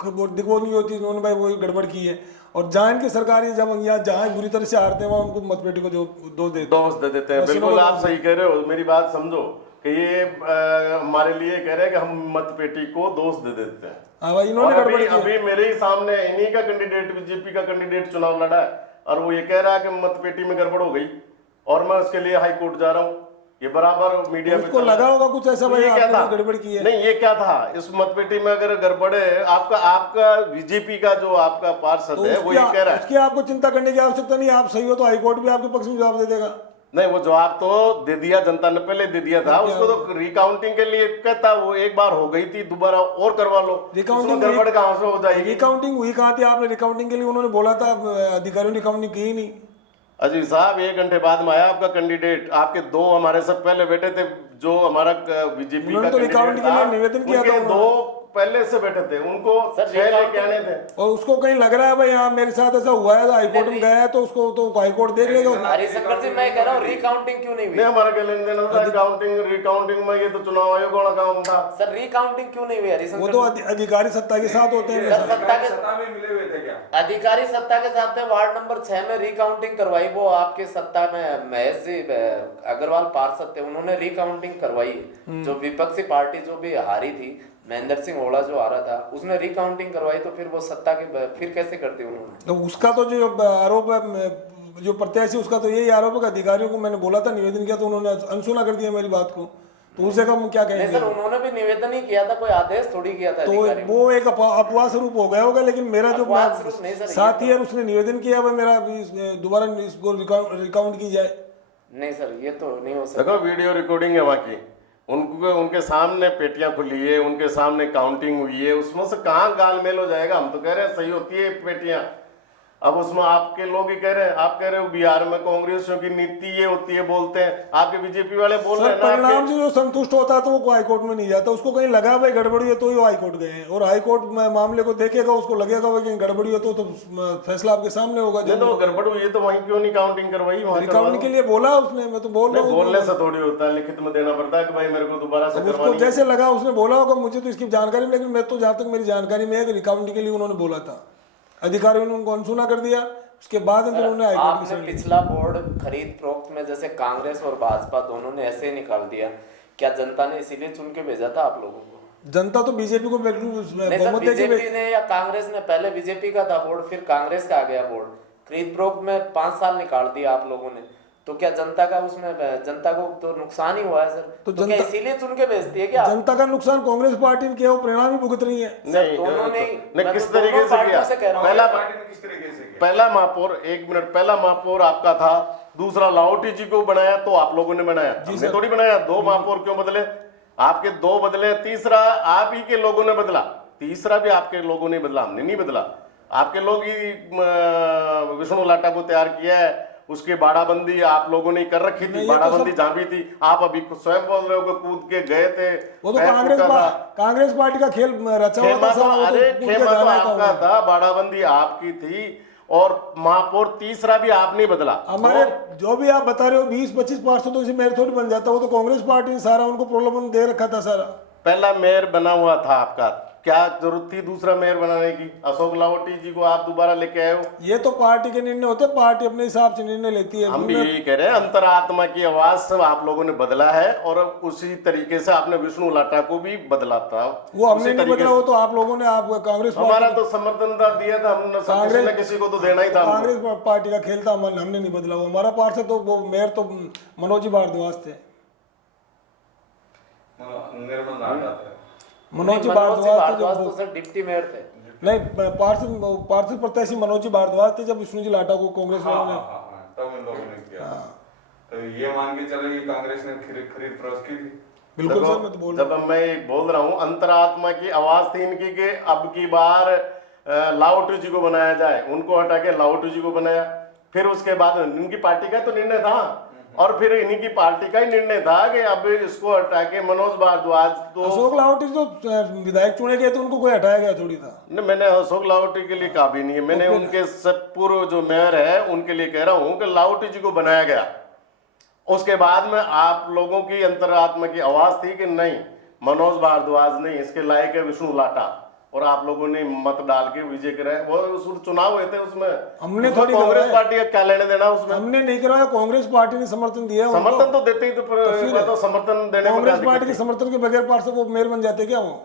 वो नहीं होती, उन्होंने भाई वही गड़बड़ की है। और जहाँ इनकी सरकार है, जब यहाँ जहाँ बुरी तरह से हारते हैं वहाँ उनको मतपेटी को जो दोष देते हैं। दोष दे देते हैं। बस बिल्कुल इन्होंने- आप सही कह रहे हो, मेरी बात समझो कि ये हमारे लिए कह रहे हैं कि हम मतपेटी को दोष दे देते हैं। हाँ भाई, इन्होंने और गड़बड़ अभी की है। अभी मेरे ही सामने इन्हीं का कैंडिडेट, बीजेपी का कैंडिडेट चुनाव लड़ा है, और वो ये कह रहा है कि मतपेटी में गड़बड़ हो गई और मैं उसके लिए हाई कोर्ट जा रहा हूँ। ये बराबर मीडिया पे उसको चला। लगा होगा कुछ ऐसा, तो भाई ये क्या आपने था? गड़बड़ की है। नहीं, ये क्या था इस मतपेटी में अगर गड़बड़ है? आपका बीजेपी का जो आपका पार्षद तो है वो ये कह रहा है। उसकी आपको चिंता करने की आवश्यकता नहीं, आप सही हो तो हाईकोर्ट भी आपके पक्ष में जवाब दे देगा। नहीं, वो जवाब तो दे दिया, जनता ने पहले दे दिया था। उसको तो रिकाउंटिंग के लिए कहता, वो एक बार हो गई थी, दोबारा और करवा लो। रिकाउंटिंग उसमें गड़बड़ कहाँ से हो जाएगी? रिकाउंटिंग हुई कहाँ थी? आपने रिकाउंटिंग के लिए, उन्होंने बोला था, अधिकारियों ने रिकाउंटिंग की ही नहीं। अजीज साहब, 1 घंटे बाद में आया आपका कैंडिडेट। आपके 2 हमारे सब पहले बैठे थे, जो हमारा बीजेपी का उन्होंने तो रिकाउंट के लिए निवेदन किया था। 2 पहले से बैठे थे, उनको सर, 6 लेके आने थे। और उसको कहीं लग रहा है भाई हाँ मेरे साथ ऐसा हुआ है, हाईकोर्ट में गया है, तो उसको तो हाईकोर्ट देख लेगा। हरिशंकर जी मैं कह रहा हूँ रिकाउंटिंग क्यों नहीं नहीं, हुई? हमारा क्या लेन देन था रिकाउंटिंग में? ये तो चुनाव आयोग वाला काम था। सर रिकाउंटिंग क्यों नहीं हुई वो हरिशंकर तो जी? अधिकारी सत्ता के साथ होते हैं। सर, सत्ता में मिले हुए थे क्या? अधिकारी सत्ता के साथ में वार्ड नंबर 6 में रिकाउंटिंग करवाई, वो आपके सत्ता में महेश जी अग्रवाल पार्षद थे, उन्होंने रिकाउंटिंग करवाई। जो विपक्षी पार्टी जो भी हारी थी, महेंद्र सिंह ओड़ा जो आ रहा था, उसने रिकाउंटिंग करवाई, तो फिर वो सत्ता के फिर कैसे करते उन्होंने? तो उसका तो जो आरोप है, जो प्रत्याशी, उसका तो यही आरोप है कि अधिकारियों को मैंने बोला था, निवेदन किया, तो उन्होंने अनसुना कर दिया मेरी बात को। तो उससे कम क्या नहीं कहेंगे? सर, उन्होंने भी निवेदन ही किया था, कोई आदेश थोड़ी किया था तो अधिकारी को। वो एक अफवाह स्वरूप हो गया होगा, लेकिन मेरा जो अपवाद स्वरूप नहीं सर, ये साथी है उसने निवेदन किया भाई मेरा दोबारा इसको रिकाउंट की जाए। नहीं सर, ये तो नहीं हो सकता। देखो, वीडियो रिकॉर्डिंग है वहाँ की, उनके सामने पेटियां खुली है, उनके सामने काउंटिंग हुई है, उसमें से कहाँ गालमेल हो जाएगा? हम तो कह रहे हैं सही होती है पेटियां। अब उसमें आपके लोग ही कह रहे हैं, आप कह रहे हो बिहार में कांग्रेसियों की नीति ये होती है, बोलते हैं, आपके बीजेपी वाले बोल रहे सर हैं ना परिणाम आपके। से जो संतुष्ट होता है तो वो हाई कोर्ट में नहीं जाता, उसको कहीं लगा भाई गड़बड़ी है तो ही हाई कोर्ट गए हैं, और हाई कोर्ट में मामले को देखेगा, उसको लगेगा भाई कहीं गड़बड़ी है तो फैसला आपके सामने होगा। नहीं तो गड़बड़ हुई है तो वहीं क्यों नहीं काउंटिंग करवाई, वहां करवा रिकाउंटिंग दो। के लिए बोला उसने, मैं तो बोल रहा नहीं, हूँ बोलने से थोड़ी होता है, लिखित में देना पड़ता है कि भाई मेरे को दोबारा से उसको करवानी है। जैसे लगा उसने बोला होगा, मुझे तो इसकी जानकारी नहीं, लेकिन मैं तो जहाँ तक मेरी जानकारी में है कि रिकाउंटिंग के लिए उन्होंने बोला था, अधिकारियों ने उनको अनसुना कर दिया, उसके बाद उन्होंने हाईकोर्ट की आपने साइड ली। पिछला बोर्ड खरीद फरोख्त में जैसे कांग्रेस और भाजपा दोनों ने ऐसे ही निकाल दिया, क्या जनता ने इसीलिए चुन के भेजा था आप लोगों को? जनता तो बीजेपी को बिल्कुल नहीं सर, बहुमत देके बीजेपी ने या कांग्रेस ने, पहले बीजेपी का था बोर्ड, फिर कांग्रेस का आ गया बोर्ड, खरीद फरोख्त में 5 साल निकाल दिया आप लोगों ने, तो क्या जनता का उसमें, जनता को तो नुकसान ही हुआ है सर, तो तो क्या जनता- इसीलिए चुन के भेजती है क्या? जनता का नुकसान कांग्रेस पार्टी ने किया, वो परिणाम ही भुगत रही है। नहीं दोनों ने, नहीं, मैं किस तो तरीके दोनों से पार्टियों किया, से कह रहा हूँ। पहला पार्टी ने किस तरीके से किया? पहला महापौर, एक मिनट, पहला महापौर आपका था, दूसरा लाहौटी जी को बनाया तो आप लोगों ने बनाया, हमने थोड़ी बनाया। 2 महापौर क्यों बदले, आपके 2 बदले, तीसरा आप ही के लोगों ने बदला, तीसरा भी आपके लोगों ने बदला, हमने नहीं बदला, आपके लोग ही विष्णु लाटा को तैयार किया है, उसकी बाड़ाबंदी आप लोगों ने कर रखी नहीं, थी, ये तो बाड़ाबंदी सब- जहां भी थी, आप अभी स्वयं बोल रहे हो कि कूद के गए थे, वो तो पैर कांग्रेस टूटा था। कांग्रेस पार्टी का खेल रचा हुआ खेमा था तो सारा, वो तो अरे कूद के खेमा तो जाना आपका उन्होंने। था, बाड़ाबंदी आपकी थी, और महापौर तीसरा भी आपने बदला। हमारे जो भी आप बता रहे हो 20-25 पार्षदों से मेयर थोड़ी बन जाता, वो तो कांग्रेस पार्टी ने सारा उनको प्रलोभन दे रखा था सारा। पहला मेयर बना हुआ था आपका, क्या जरूरत थी दूसरा मेयर बनाने की? अशोक लाहौटी जी को आप दोबारा लेके आए हो। ये तो पार्टी के निर्णय होते हैं, पार्टी अपने हिसाब से निर्णय लेती है। हम भी यही कह रहे हैं, अंतरात्मा की आवाज से आप लोगों ने बदला है, और उसी तरीके से आपने विष्णु लाटा को भी बदला था। वो हमने उसी नहीं तरीके बदला, वो से। तो आप लोगों ने, आप कांग्रेस हमारा पार्टी, तो समर्थन था, दिया था हमने, सब किसी न किसी को तो देना ही था हमको। कांग्रेस पार्टी का खेल था, हमने नहीं बदला। वो हमारा पार्षद तो वो मेयर तो मनोज जी भारद्वाज थे, निर्मल नाथ थे। मनोज जी मनोज जी भारद्वाज थे भारद्वाज जब तो सर डिप्टी मेयर थे। नहीं, पार्षद प्रत्याशी मनोज जी भारद्वाज थे जब विष्णु जी लाटा को कांग्रेस हाँ, वालों ने। हाँ, हाँ, तब इन लोगों ने किया। तो ये मान के चले कि कांग्रेस ने खरीद फरोख्त की थी। बिल्कुल देखो, सर, मैं तो बोल रहा जब मैं बोल रहा हूँ अंतरात्मा की आवाज थी इनकी कि अब की बार लाहौटी जी को बनाया जाए, उनको हटा के लाहौटी जी को बनाया, फिर उसके बाद इनकी पार्टी का तो निर्णय था, और फिर इन्हीं की पार्टी का ही निर्णय था कि अब इसको हटा के मनोज भारद्वाज तो अशोक लाहौटी तो विधायक चुने गए थे, उनको कोई हटाया गया थोड़ी था। नहीं, मैंने अशोक लाहौटी के लिए कहा भी नहीं है, मैंने उनके सब पूर्व जो मेयर है उनके लिए कह रहा हूँ कि लाहौटी जी को बनाया गया। उसके बाद में आप लोगों की अंतरात्मा की आवाज थी कि नहीं, मनोज भारद्वाज नहीं, इसके लायक है विष्णु लाटा, और आप लोगों ने मत डाल के विजय कराए। वो उस चुनाव हुए थे, उसमें हमने उसमें थोड़ी कांग्रेस कराया। पार्टी का क्या लेने देना उसमें? हमने नहीं कराया, कांग्रेस पार्टी ने समर्थन दिया उनको। समर्थन तो देते ही तो फिर मैं तो समर्थन देने में कांग्रेस क्या पार्टी के दिक्कत थी? समर्थन के बगैर पार्षद वो मेयर बन जाते क्या वो?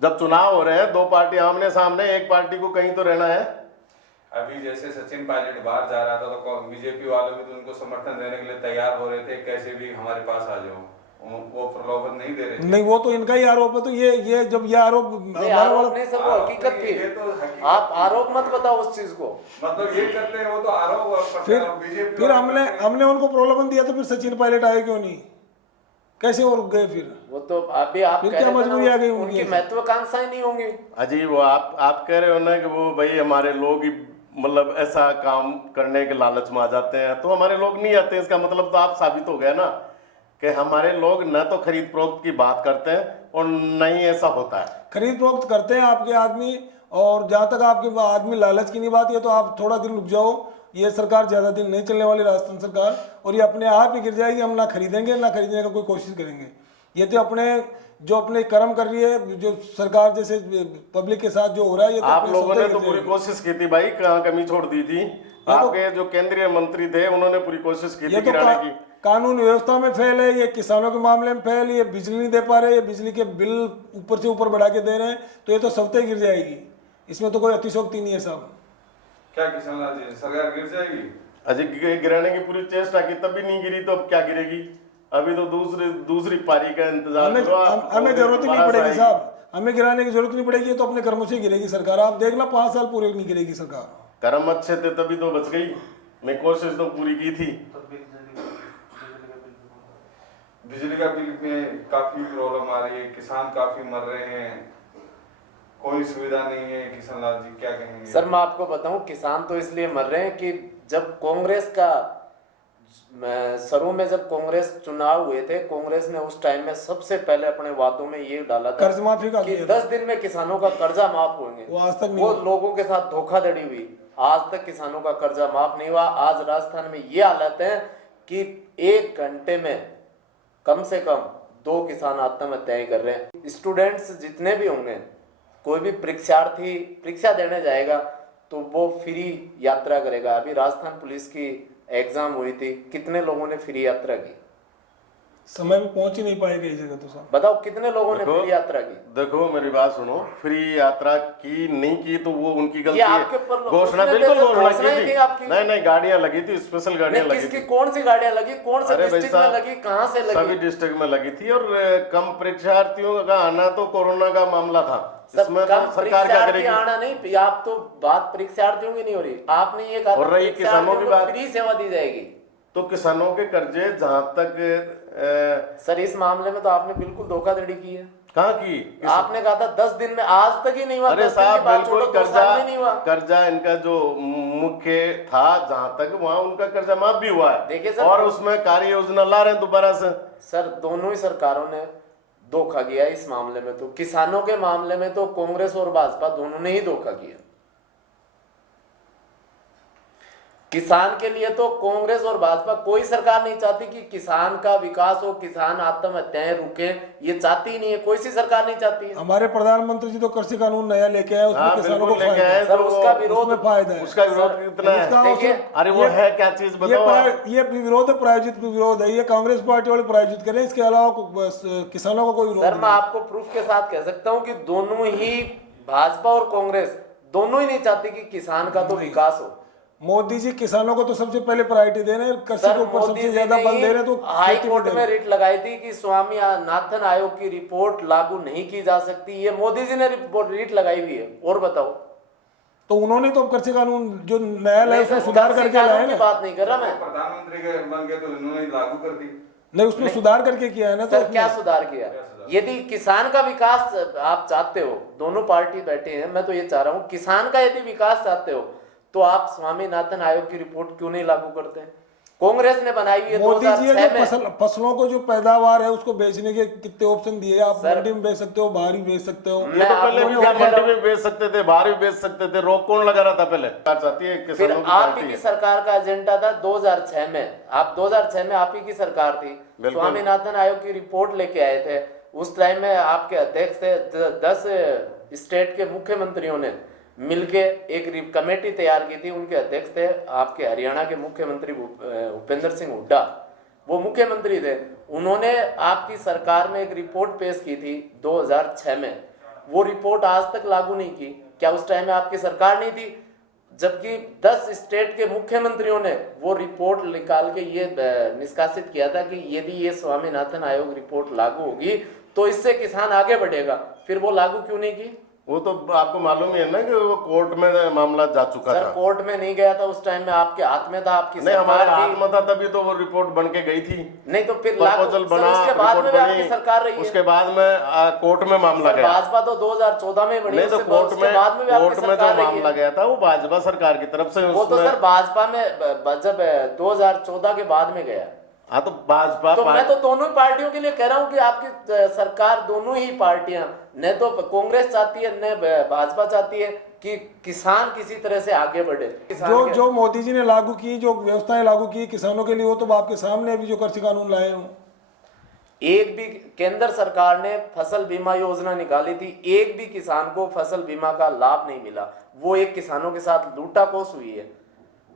जब चुनाव हो रहे हैं, 2 पार्टी आमने सामने, एक पार्टी को कहीं तो रहना है। अभी जैसे सचिन पायलट बाहर जा रहा था तो बीजेपी वाले भी तो उनको समर्थन देने के लिए तैयार हो रहे थे, कैसे भी हमारे पास आ जाओ, वो प्रलोभन नहीं दे रहे थे। नहीं, वो तो इनका ही आरोप है। तो ये जब ये आरोप नहीं, हमारा आरोप वाला, नहीं सर, वो हकीकत थी। ये तो हकीकत। आप आरोप मत बताओ उस चीज को। मतलब ये करते हैं वो तो आरोप, और फिर बीजेपी फिर हमने उनको प्रलोभन दिया, तो फिर सचिन पायलट आए क्यों नहीं? कैसे और गए फिर? वो तो अभी आप फिर कह क्या रहे थे ना, मजबूरी आ गई उनकी? उनकी महत्वाकांक्षाएं नहीं होंगी। अजी वो आप कह रहे हो ना कि वो भाई हमारे लोग ही मतलब ऐसा काम करने के लालच में आ जाते हैं, तो हमारे लोग नहीं आते, इसका मतलब तो आप साबित हो गया ना कि हमारे लोग न तो खरीद फरोख्त की बात करते हैं और न ही ऐसा होता है। खरीद फरोख्त करते हैं आपके आदमी, और जहाँ तक आपके आदमी लालच की नहीं बात है, तो आप थोड़ा दिन रुक जाओ, ये सरकार ज़्यादा दिन नहीं चलने वाली, राजस्थान सरकार, और ये अपने आप ही गिर जाएगी। हम ना खरीदेंगे ना खरीदने का कोई कोशिश करेंगे। ये तो अपने कर्म कर रही है जो सरकार, जैसे पब्लिक के साथ जो हो रहा है, ये तो आप अपने लोगों सत्ता ने ही तो गिर पूरी जाएगी। कोशिश की थी भाई, कहाँ कमी छोड़ दी थी? आपके जो केंद्रीय मंत्री थे उन्होंने पूरी कोशिश की ये थी तो गिराने की। कानून व्यवस्था में फेल है, ये किसानों के मामले में फेल, ये बिजली नहीं दे पा रहे, ये बिजली के बिल ऊपर से ऊपर बढ़ा के दे रहे हैं, तो ये तो सत्ता ही गिर जाएगी। इसमें तो कोई अतिशोक्ति नहीं है साहब। क्या किसान सरकार गिर जाएगी? अजय गिराने की पूरी चेष्टा की, तब भी नहीं गिरी, तो अब क्या गिरेगी? अभी तो दूसरी पारी का इंतजार करो। हमें जरूरत ही नहीं पड़ेगी साहब, हमें गिराने की जरूरत नहीं पड़ेगी, तो अपने कर्मों से गिरेगी सरकार। आप देखना 5 साल पूरे नहीं गिरेगी सरकार। कर्म अच्छे थे तभी तो बच गई, मैं कोशिश तो पूरी की थी। बिजली का बिल में काफी प्रॉब्लम आ रही है, किसान काफी मर रहे हैं, कोई सुविधा नहीं है। किशन लाल जी क्या कहेंगे? सर मैं आपको बताऊं, किसान तो इसलिए मर रहे हैं कि जब कांग्रेस का सरों में जब कांग्रेस चुनाव हुए थे, कांग्रेस ने उस टाइम में सबसे पहले अपने वादों में ये डाला था कर्ज माफी का कि किया 10 दिन में किसानों का कर्जा माफ होंगे। वो आज तक नहीं वो हुआ। लोगों के साथ धोखाधड़ी हुई, आज तक किसानों का कर्जा माफ नहीं हुआ। आज राजस्थान में ये हालत है कि 1 घंटे में कम से कम 2 किसान आत्महत्याएं कर रहे हैं। स्टूडेंट्स जितने भी होंगे, कोई भी परीक्षार्थी परीक्षा देने जाएगा तो वो फ्री यात्रा करेगा। अभी राजस्थान पुलिस की एग्जाम हुई थी, कितने लोगों ने फ्री यात्रा की? समय में पहुंच ही नहीं पाए कई जगह तो सर। बताओ कितने लोगों ने देखो- फ्री यात्रा की? देखो मेरी बात सुनो, फ्री यात्रा की नहीं की तो वो उनकी गलती ये है। आपके ऊपर घोषणा उसने बिल्कुल तो घोषणा घोषणा ही की थी थी। आपकी। नहीं भाड़ियां लगी थी, स्पेशल गाड़ियां नहीं, लगी किसकी थी। कौन सी गाड़ियां लगी, कौन से अरे भाई डिस्ट्रिक्ट में साहब, लगी, कहां से सभी लगी? डिस्ट्रिक्ट में लगी थी। और कम परीक्षार्थियों का आना तो कोरोना का मामला था, सब इसमें तो कम सरकार क्या परीक्षार्थी करेगी? आना नहीं, आप तो बात परीक्षार्थियों की नहीं हो रही। आपने ये कहा और रही किसानों की बात, फ्री सेवा दी जाएगी। तो किसानों के कर्जे जहां तक सर इस मामले में तो आपने बिल्कुल धोखाधड़ी की है। कहाँ की? आपने कहा था 10 दिन में, आज तक ही नहीं हुआ। अरे 10 दिन साहब की बात बिल्कुल छोड़ो, 2 साल में नहीं हुआ। कर्जा इनका जो मुख्य था जहां तक, वहां उनका कर्जा माफ भी हुआ है। देखिए सर, और उसमें कार्य योजना ला रहे हैं दोबारा से। सर दोनों ही सरकारों ने धोखा किया इस मामले में। तो किसानों के मामले में तो कांग्रेस और भाजपा दोनों ने ही धोखा किया। किसान के लिए तो कांग्रेस और भाजपा, कोई सरकार नहीं चाहती कि किसान का विकास हो, किसान आत्महत्याएं रुके। ये चाहती ही नहीं है, कोई सी सरकार नहीं चाहती है। हमारे प्रधानमंत्री जी तो कृषि कानून नया लेके आए, उसमें हाँ, किसानों को बिल्कुल लेके फायदा आए। है। सर तो उसका विरोध, उसमें फायदा है। उसका विरोध कितना उसका- है? देखिए, अरे वो है क्या चीज बताओ आप? ये विरोध है, प्रायोजित विरोध है। ये कांग्रेस पार्टी वाले प्रायोजित करें, इसके अलावा किसानों का कोई विरोध सर मैं नहीं। आपको प्रूफ के साथ कह सकता हूं कि दोनों ही, भाजपा और कांग्रेस दोनों ही नहीं चाहती कि किसान का तो विकास हो। मोदी जी किसानों को तो सबसे पहले प्रायोरिटी दे रहे हैं, कृषि सर के ऊपर मोदी सबसे जी ज्यादा ने बल दे रहे हैं। तो हाई खेती कोर्ट दे में रहे हैं। रिट लगाई थी कि स्वामी नाथन आयोग की रिपोर्ट लागू नहीं की जा सकती। ये मोदी जी ने रिट लगाई हुई है। और बताओ, तो उन्होंने तो कृषि कानून जो नया लाया नहीं उसमें सर, सुधार कृषि करके लाए कानून की ना। बात नहीं कर रहा मैं। प्रधानमंत्री के बन गए तो इन्होंने लागू कर दी। नहीं, उसमें सुधार करके किया है ना। तो सर क्या सुधार किया? यदि किसान का विकास आप चाहते हो, दोनों पार्टी बैठे हैं, मैं तो ये चाह रहा हूँ, किसान का यदि विकास चाहते हो तो आप स्वामीनाथन आयोग की रिपोर्ट क्यों नहीं लागू करते हैं? कांग्रेस ने बनाई हुई है मोदी जी 2006 ने में। फसलों को जो पैदावार है उसको बेचने के कितने ऑप्शन दिए। आप सर, मंडी में बेच सकते हो, बाहर भी बेच सकते हो। ये मैं तो आप पहले लोगों क्या को कह रहा मंडी हूं, में बेच सकते थे, बाहर भी बेच सकते थे, रोक कौन लगा रहा था पहले? सरकार चाहती है फिर किसानों की आप पार्टी ही की है। सरकार का एजेंडा था 2006 में। आप 2006 में आप ही की सरकार थी, बिल्कुल। स्वामीनाथन आयोग की रिपोर्ट लेके आए थे। उस टाइम में आपके अध्यक्ष थे, 10 स्टेट के मुख्यमंत्रियों ने मिलके एक कमेटी तैयार की थी। उनके अध्यक्ष थे आपके हरियाणा के मुख्यमंत्री भूपेंद्र सिंह हुड्डा, वो मुख्यमंत्री थे। उन्होंने आपकी सरकार में एक रिपोर्ट पेश की थी 2006 में। वो रिपोर्ट आज तक लागू नहीं की। क्या उस टाइम में आपकी सरकार नहीं थी? जबकि 10 स्टेट के मुख्यमंत्रियों ने वो रिपोर्ट निकाल के ये निष्कासित किया था कि यदि ये स्वामीनाथन आयोग रिपोर्ट लागू होगी तो इससे किसान आगे बढ़ेगा। फिर वो लागू क्यों नहीं की? वो तो आपको मालूम ही है ना कि वो कोर्ट में मामला जा चुका सर था। कोर्ट में नहीं गया था, उस टाइम में आपके हाथ में था, आपकी नहीं, हमारे सरकार हाथ थी। में था तभी तो वो रिपोर्ट बन के गई थी। नहीं तो फिर लागू, प्रपोजल सर बना, उसके बाद में रिपोर्ट भी आपकी बनी, सरकार रही है। उसके बाद में कोर्ट में मामला सर गया। भाजपा तो 2014 में बनी, नहीं तो उसके कोर्ट उसके बाद में भी आपकी कोर्ट में जो सरकार रही मामला है। गया था वो भाजपा सरकार की तरफ से। वो तो उसमें- सर भाजपा में जब 2014 के बाद में गया। हाँ तो भाजपा तो मैं तो दोनों ही पार्टियों के लिए कह रहा हूँ कि आपकी सरकार, दोनों ही पार्टियां, न तो कांग्रेस चाहती है न भाजपा चाहती है कि किसान किसी तरह से आगे बढ़े। जो मोदी जी ने लागू की, जो व्यवस्थाएं लागू की किसानों के लिए, वो तो आपके सामने अभी जो कृषि कानून लाए हो। एक भी केंद्र सरकार ने फसल बीमा योजना निकाली थी, एक भी किसान को फसल बीमा का लाभ नहीं मिला। वो एक किसानों के साथ लूटापोस हुई है।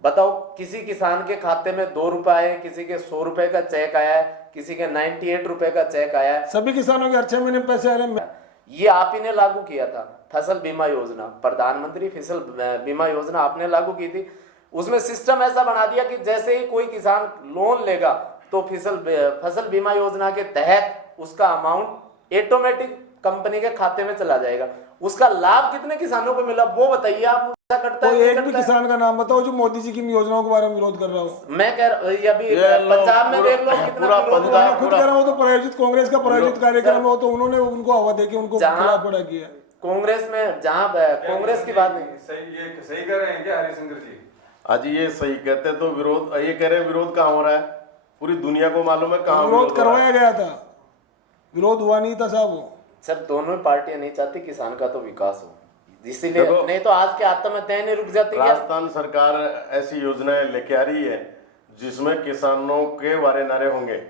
बताओ, किसी किसान के खाते में 2 रुपए आए, किसी के 100 रुपए का चेक आया है, किसी के 98 रुपए का चेक आया है। सभी किसानों के हर 6 महीने में पैसे आ रहे हैं। ये आप ही ने लागू किया था फसल बीमा योजना, प्रधानमंत्री फसल बीमा योजना आपने लागू की थी। उसमें सिस्टम ऐसा बना दिया कि जैसे ही कोई किसान लोन लेगा तो फसल बीमा योजना के तहत उसका अमाउंट ऑटोमेटिक कंपनी के खाते में चला जाएगा। उसका लाभ कितने किसानों को मिला वो बताइए आप। कटता तो है, एक भी कटता है? किसान का नाम बताओ जो मोदी जी की योजनाओं के बारे में विरोध कर रहा हो। मैं कह रहा ये अभी ये लो, पंजाब में पूरा- देख लो कितना पूरा विरोध पंजाब- हुआ। खुद कह रहा हूँ तो प्रायोजित कांग्रेस का प्रायोजित कार्यक्रम हो तो उन्होंने उनको हवा देके उनको जहाँ- खिलाफ खड़ा किया। कांग्रेस में जहाँ कांग्रेस की बात नहीं। सही कर रहे हैं क्या हरिशंकर जी? आज ये सही कहते तो विरोध, ये कह रहे हैं विरोध कहाँ हो रहा है, पूरी दुनिया को मालूम है कहाँ विरोध हो रहा है। करवाया गया था, विरोध हुआ नहीं था साहब वो। सर दोनों ही पार्टियां नहीं चाहती किसान का तो विकास हो, इसीलिए देखो, नहीं तो आज के आत्महत्याएं नहीं रुक जाती क्या? राजस्थान सरकार ऐसी योजनाएं लेके आ रही है जिसमें किसानों के वारे नारे होंगे।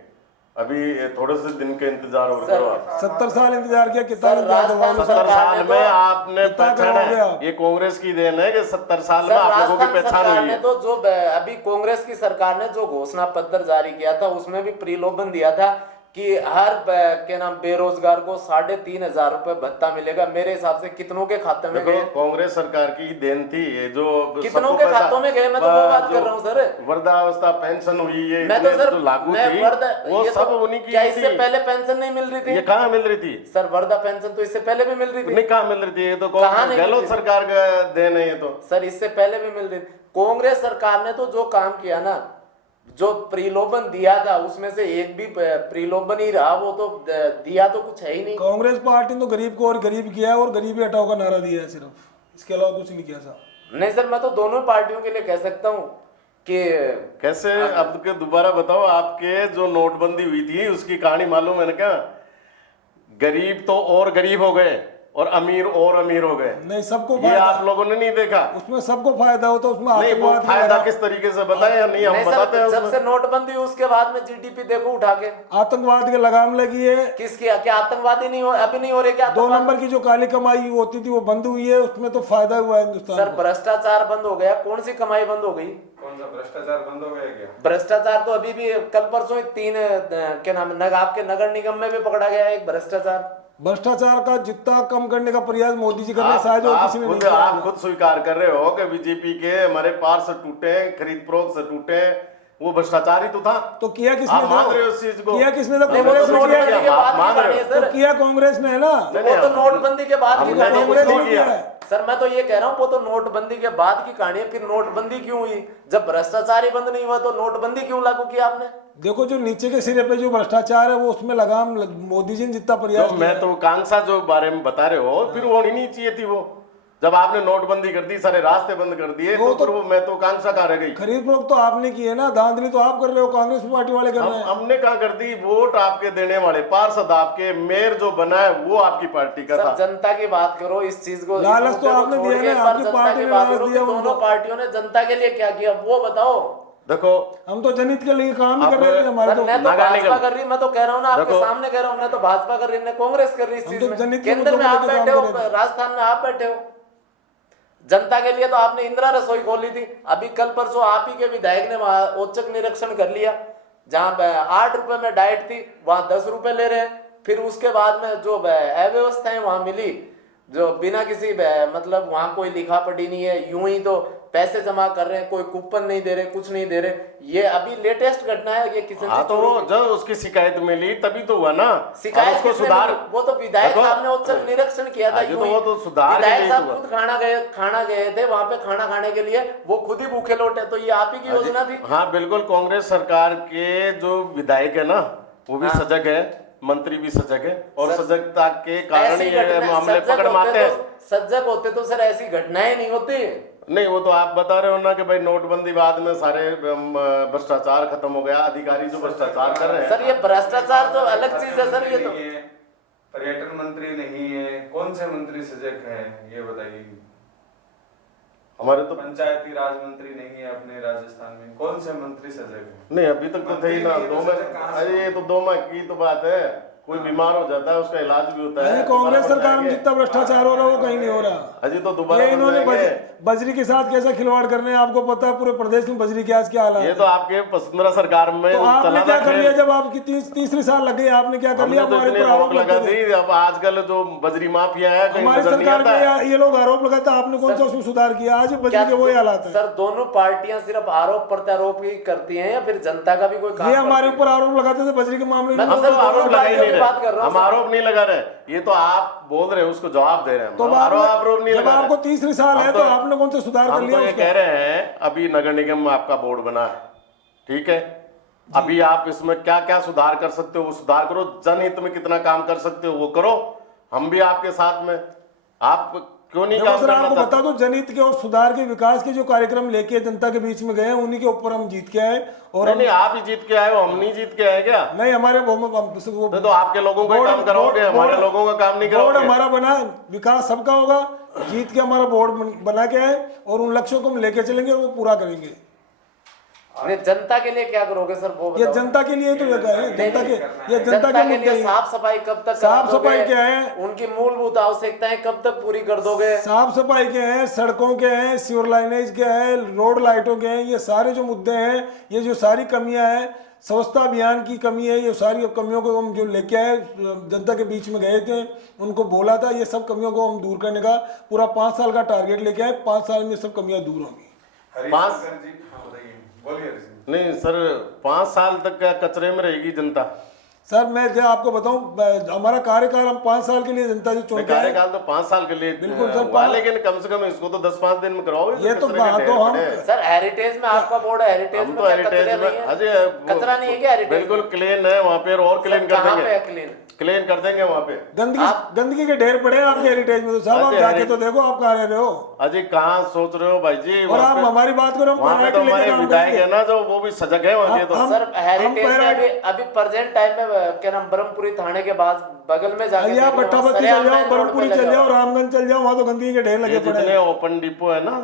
अभी थोड़े से दिन के इंतजार और करो आप। 70 साल इंतजार किया, कितना सर, इंतजार करवाया? राजस्थान 70 साल में आपने कितना पहचान करोगे है, आप? ये कांग्रेस की देन है कि 70 साल में सर आप लोगों की राजस्थान पहचान सरकार हुई ने है। तो जो अभी कांग्रेस की सरकार ने जो घोषणा पत्र जारी किया था उसमें भी प्रलोभन दिया था कि हर क्या नाम बेरोजगार को 3,500 रुपए भत्ता मिलेगा। मेरे हिसाब से कितनों के खाते में देखो गए? कांग्रेस सरकार की देन थी ये, जो कितनों सबको के पैसा- खातों में गए? मैं तो वो बात जो कर रहा हूँ सर। वृद्धावस्था पेंशन हुई है, मैं तो सर जो लागू मैं थी वो ये सब तो- उन्हीं की क्या इससे थी। पहले पेंशन नहीं मिल रही ये थी? कहाँ मिल रही थी? सर वृद्धा पेंशन तो इससे पहले भी मिल रही थी। नहीं, कहाँ मिल रही थी? ये तो कहाँ नहीं गहलोत मिल रही थी? सरकार का देन है ये तो। सर इससे पहले भी मिल रही थी। कांग्रेस सरकार ने तो जो काम किया ना, जो प्रलोभन दिया था उसमें से एक भी प्रलोभन ही रहा, वो तो दिया तो कुछ है ही नहीं। कांग्रेस पार्टी ने तो गरीब को और गरीब किया है और गरीबी हटाओ का नारा दिया है सिर्फ, इसके अलावा कुछ नहीं किया साहब। नहीं सर, मैं तो दोनों पार्टियों के लिए कह सकता हूँ कि कैसे? अब के दोबारा बताओ, आपके जो नोटबंदी हुई थी उसकी कहानी मालूम है ना? क्या गरीब तो और गरीब हो गए और अमीर और अमीर हो गए। नहीं, सबको ये फायदा, आप लोगों ने नहीं देखा? उसमें सबको फायदा होता, उसमें नहीं, वो आतंकवाद फायदा लगा। किस तरीके से बताएं या नहीं, हम नहीं बताते हैं सर, जब उसमें। से नोटबंदी हुई उसके बाद में जीडीपी देखो उठा के आतंकवाद के लगाम लगी है। किसकी, क्या आतंकवादी नहीं हो, अभी नहीं हो रहे क्या 2 आतंकवाद? नंबर की जो काली कमाई होती थी वो बंद हुई है, उसमें तो फायदा हुआ है हिंदुस्तान सर को। भ्रष्टाचार बंद हो गया, कौन सी कमाई बंद हो गई? कौन सा भ्रष्टाचार बंद हो गया क्या? भ्रष्टाचार तो अभी भी कल परसों ही 3 क्या नाम आपके नगर निगम में भी पकड़ा गया है एक भ्रष्टाचार। भ्रष्टाचार का जितना कम करने का प्रयास मोदी जी कर रहे हैं, शायद और किसी ने नहीं किया आप होगा। खुद स्वीकार कर रहे हो कि बीजेपी के हमारे पार से टूटे, खरीद फरोख्त से टूटे, वो भ्रष्टाचार ही तो था। तो किया किसने? आप मान था? रहे हो इस चीज को? किया किसने? तो नहीं, वो कांग्रेस तो ने नोटबंदी किया। के बाद आप की मान रहे कहानी है हो? सर। तो किया कांग्रेस ने है ना। नहीं, वो तो नोटबंदी के बाद की हमने कहानी तो है। कुछ कांग्रेस नहीं ने किया। किया है। सर मैं तो ये कह रहा हूँ वो तो नोटबंदी के बाद की कहानी है। फिर नोटबंदी क्यों हुई? जब भ्रष्टाचार ही बंद नहीं हुआ तो नोटबंदी क्यों लागू किया आपने? देखो जो नीचे के सिरे पे जो भ्रष्टाचार है वो उसमें लगाम मोदी जी ने जितना प्रयास जो किया मैं है। तो कांग्रेस जो बारे में बता रहे हो, फिर वो होनी नहीं चाहिए थी। वो जब आपने नोटबंदी कर दी, सारे रास्ते बंद कर दिए, वो तो तो- फिर वो मैं तो कांग्रेस कहाँ रह गई? खरीद फरोख्त तो आपने की है ना, धांधली तो आप कर रहे हो, कांग्रेस पार्टी वाले कर रहे हैं। हमने कहा कर दी? वोट आपके देने वाले पार्षद, आपके मेयर जो बना है वो आपकी पार्टी का सर था। जनता की बात करो, इस चीज को, इस लालच मुद्दे तो को आपने छोड़ दिया के ना, एक बार आपकी जनता पार्टी की ने बात लालच करो कि दिया दोनों उनको। पार्टियों ने जनता के लिए क्या किया वो बताओ। देखो, हम तो जनहित के लिए काम ही अब कर रहे थे, हमारे सर तो मैं तो नगर भाजपा निगम। कर रही, मैं तो कह रहा हूँ ना, आपके देखो, सामने कह रहा हूँ, मैं तो भाजपा कर रही, कांग्रेस कर रही इस हम चीज तो में। जनहित के केंद्र में मुद्दों आप को लेके बैठे काम हो, कर रहे थे। राजस्थान में आप बैठे हो। जनता के लिए तो आपने इंदिरा रसोई खोली थी। अभी कल परसों आप ही के विधायक ने वहां औचक निरीक्षण कर लिया, जहां 8 रुपए में डाइट थी वहां 10 रुपए ले रहे हैं। फिर उसके बाद में जो अव्यवस्थाएं वहां मिली, जो बिना किसी मतलब वहां कोई लिखा पढ़ी नहीं है, यूं ही तो पैसे जमा कर रहे हैं, कोई कूपन नहीं दे रहे, कुछ नहीं दे रहे। ये अभी लेटेस्ट घटना है ये किसी हाँ तो वो जब उसकी शिकायत मिली तभी तो हुआ ना। शिकायत और उसको किसने सुधार, मिली? वो तो विधायक देखो, साहब ने औचक निरीक्षण किया था। आगे तो यूं ही। वो तो सुधार के विधायक लिए साहब हुआ। खुद खाना गए थे वहां पे, खाना खाने के लिए वो खुद ही भूखे लौटे। तो ये आप ही की योजना थी। हाँ बिल्कुल, कांग्रेस सरकार के जो विधायक है ना वो भी हाँ। सजग है, मंत्री भी सजग है, और सर, सजगता के कारण ऐसी ये घटना- मामले सजग पकड़ होते मारते हैं। तो- सजग होते तो सर ऐसी घटनाएं नहीं होती। नहीं, वो तो आप बता रहे हो ना कि भाई नोटबंदी बाद में सारे भ्रष्टाचार खत्म हो गया, अधिकारी जो भ्रष्टाचार कर रहे हैं। सर ये भ्रष्टाचार तो अलग चीज है सर। ये तो नहीं है, पर्यटन मंत्री नहीं है, कौन से मंत्री सजग है ये बताइए। हमारे तो पंचायती राज मंत्री नहीं है अपने राजस्थान में, कौन से मंत्री सजग है? नहीं, अभी तक तो थे ही ना। मंत्री नहीं है तो 2 सजग कहाँ से? अरे ये तो 2 माह की तो बात है। कोई बीमार हो जाता है उसका इलाज भी होता है। नहीं, दोबारा कांग्रेस बढ़ सरकार में जाएंगे। जितना भ्रष्टाचार हो रहा है वो कहीं नहीं हो रहा। अजी तो दोबारा ये बढ़ इन्होंने जाएंगे। बजरी के साथ कैसा खिलवाड़ करने हैं आपको पता है, पूरे प्रदेश में बजरी के आज क्या हालात ये है। तो आपके वसुंधरा सरकार में तो आपने चला क्या था कर खेल। लिया जब आपकी तीसरी साल लग गई, आपने क्या कर लिया? हमने तो हमारे इतने ऊपर आरोप रोक लगा लगाते थे। दी। अब आजकल जो बजरी माफिया है कहीं हमारी नजर नहीं सरकार आता है। में ये लोग आरोप लगाते, आपने कौन सा उसमें सुधार किया? आज बजरी के वही हालात है। सर दोनों पार्टियां सिर्फ आरोप प्रत्यारोप ही करती हैं या फिर जनता का भी कोई काम ये हमारे करती ऊपर आरोप लगाते थे बजरी के मामले में। मैं हम सर तो आरोप दोनों लगा ही पार्टियों नहीं की बात कर रहे, रहा हूं हम सर। आरोप नहीं लगा रहे। ये तो आप बोल रहे हो, उसको जवाब दे रहे हैं। तो हम आरोप नहीं जब लगा आपको रहे। तीसरी साल हम है तो आपने कौन सा सुधार कर हम लिया तो ये उसका? कह रहे हैं अभी नगर निगम में आपका बोर्ड बना है, ठीक है, अभी आप इसमें क्या क्या सुधार कर सकते हो वो सुधार करो। जनहित में कितना काम कर सकते हो वो करो, हम भी आपके साथ में। आप क्यों नहीं देखो काम सर, करना आपको चाहते? बता दूं, जनहित के और सुधार के विकास के जो कार्यक्रम लेके जनता के बीच में गए हैं, उन्हीं के ऊपर हम जीत के आए। और नहीं नहीं, आप ही जीत के आए हो, हम नहीं जीत के आए क्या? नहीं, हमारे वो तो आपके लोगों का ही काम कराओगे, हमारे लोगों का काम नहीं बोर्ड कराओगे। हमारा बना, विकास सबका होगा। जीत के हमारा बोर्ड बना के आए और उन लक्ष्यों को हम लेके चलेंगे और वो पूरा करेंगे। अरे जनता के लिए क्या करोगे सर, वो ये बताओ। जनता के लिए तो लगा है, जनता के, ये जनता जनता के के मुद्दे लिए हैं। साफ सफाई कब तक साफ करा दोगे? सफाई क्या है? उनकी मूलभूत आवश्यकताएं कब तक पूरी कर दोगे? साफ सफाई के हैं, सड़कों के हैं, सीवर लाइनेज के हैं, रोड लाइटों के हैं, ये सारे जो मुद्दे हैं, ये जो सारी कमियां हैं, स्वच्छता अभियान की कमी है, ये सारी कमियों को हम जो लेके आए, जनता के बीच में गए थे, उनको बोला था, ये सब कमियों को हम दूर करने का पूरा 5 साल का टारगेट लेके आए। 5 साल में सब कमियां दूर होंगी। हरीशंकर जी, हाँ बताइए, बोलिए हरीश। नहीं सर, 5 साल तक क्या कचरे में रहेगी जनता? सर मैं जो आपको बताऊं, हमारा कार्यकाल हम 5 साल के लिए जनता से चुन के आए। कार्यकाल तो 5 साल के लिए बिल्कुल सर, हुआ, लेकिन कम से कम इसको तो 10-5 दिन में कराओ। ये तो बात तो हम सर हेरिटेज में आपका बोर्ड है, हेरिटेज हम में तो क्या हेरिटेज कचरा में नहीं है? अजय कचरा नहीं है क्या हेरिटेज में? बिल्कुल क्लीन है वहाँ पे, और क्लीन कर कहाँ पे है देंगे, क्लीन? क्लीन कर देंगे वहाँ पे। गंदगी के ढेर पड़े हैं आपके हेरिटेज में, तो साहब आप अजय, जाके तो देखो, आप कहाँ रह रहे हो। अजय कहाँ सोच रहे हो भाई जी? और आप हमारी बात करो, हम वहाँ पे तो priority लेके हमारे काम विधायक करेंगे। है ना, जो वो भी सजग है वहाँ के। तो हम- सर हेरिटेज में priority- अभी प्रेजेंट टाइम में क्या नाम, ब्रह्मपुरी थाने के बाद बगल में जाके भैया देख लो, भट्टापत्ती सरेआम चल जाओ, मेन रोड पे ब्रह्मपुरी लगे चल हो। जाओ, रामगंज चल जाओ, वहाँ तो गंदगी के ढेर लगे ये पड़े जितने हैं। ओपन डिपो है ना,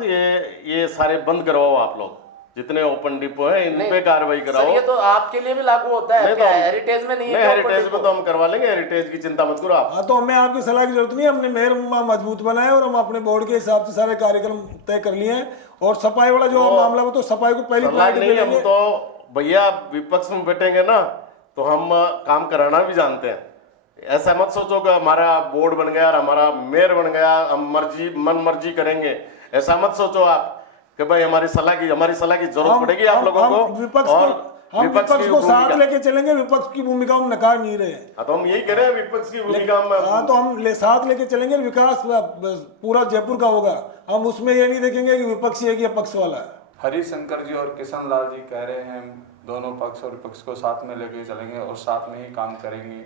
ये सारे बंद करवाओ आप लोग। जितने ओपन डिपो है इन नहीं, पे कार्रवाई सर कराओ। ये तो आपके लिए भी लागू होता है, नहीं क्या तो- हेरिटेज में नहीं है नहीं, क्या हेरिटेज open में तो हम करवा लेंगे, हेरिटेज की चिंता मत करो आप। हाँ, तो हमें आपकी सलाह की जरूरत नहीं है, हमने मेयर मजबूत बनाए और हम अपने बोर्ड के हिसाब से सारे कार्यक्रम तय कर लिए हैं। और सफाई वाला जो मामला, वो तो सफाई को पहली सलाह प्रायोरिटी नहीं, पे हम लेंगे। तो भैया विपक्ष में बैठेंगे ना, तो हम काम कराना भी जानते हैं। ऐसा मत सोचो कि हमारा बोर्ड बन गया और हमारा मेयर बन गया, हम मन मर्जी करेंगे। ऐसा मत सोचो आप कि भाई हमारी सलाह की जरूरत पड़ेगी आप लोगों को। विपक्ष और हम विपक्ष की को साथ भूमिका, लेके चलेंगे, विपक्ष की भूमिका हम नकार नहीं रहे। हाँ, तो हम यही कह रहे हैं, विपक्ष की भूमिका में हाँ, तो हम साथ लेके चलेंगे, विकास पूरा जयपुर का होगा। हम उसमें ये नहीं देखेंगे कि विपक्षी है कि पक्ष वाला है। हरिशंकर जी और किशन लाल जी कह रहे हैं दोनों पक्ष और विपक्ष को साथ में लेके चलेंगे और साथ में ही काम करेंगे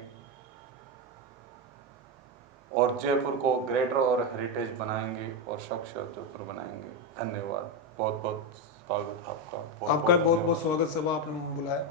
और जयपुर को ग्रेटर और हेरिटेज बनाएंगे और स्वच्छ जयपुर बनाएंगे। धन्यवाद, बहुत बहुत स्वागत आपका। आपका बहुत बहुत स्वागत, सब आपने बुलाया।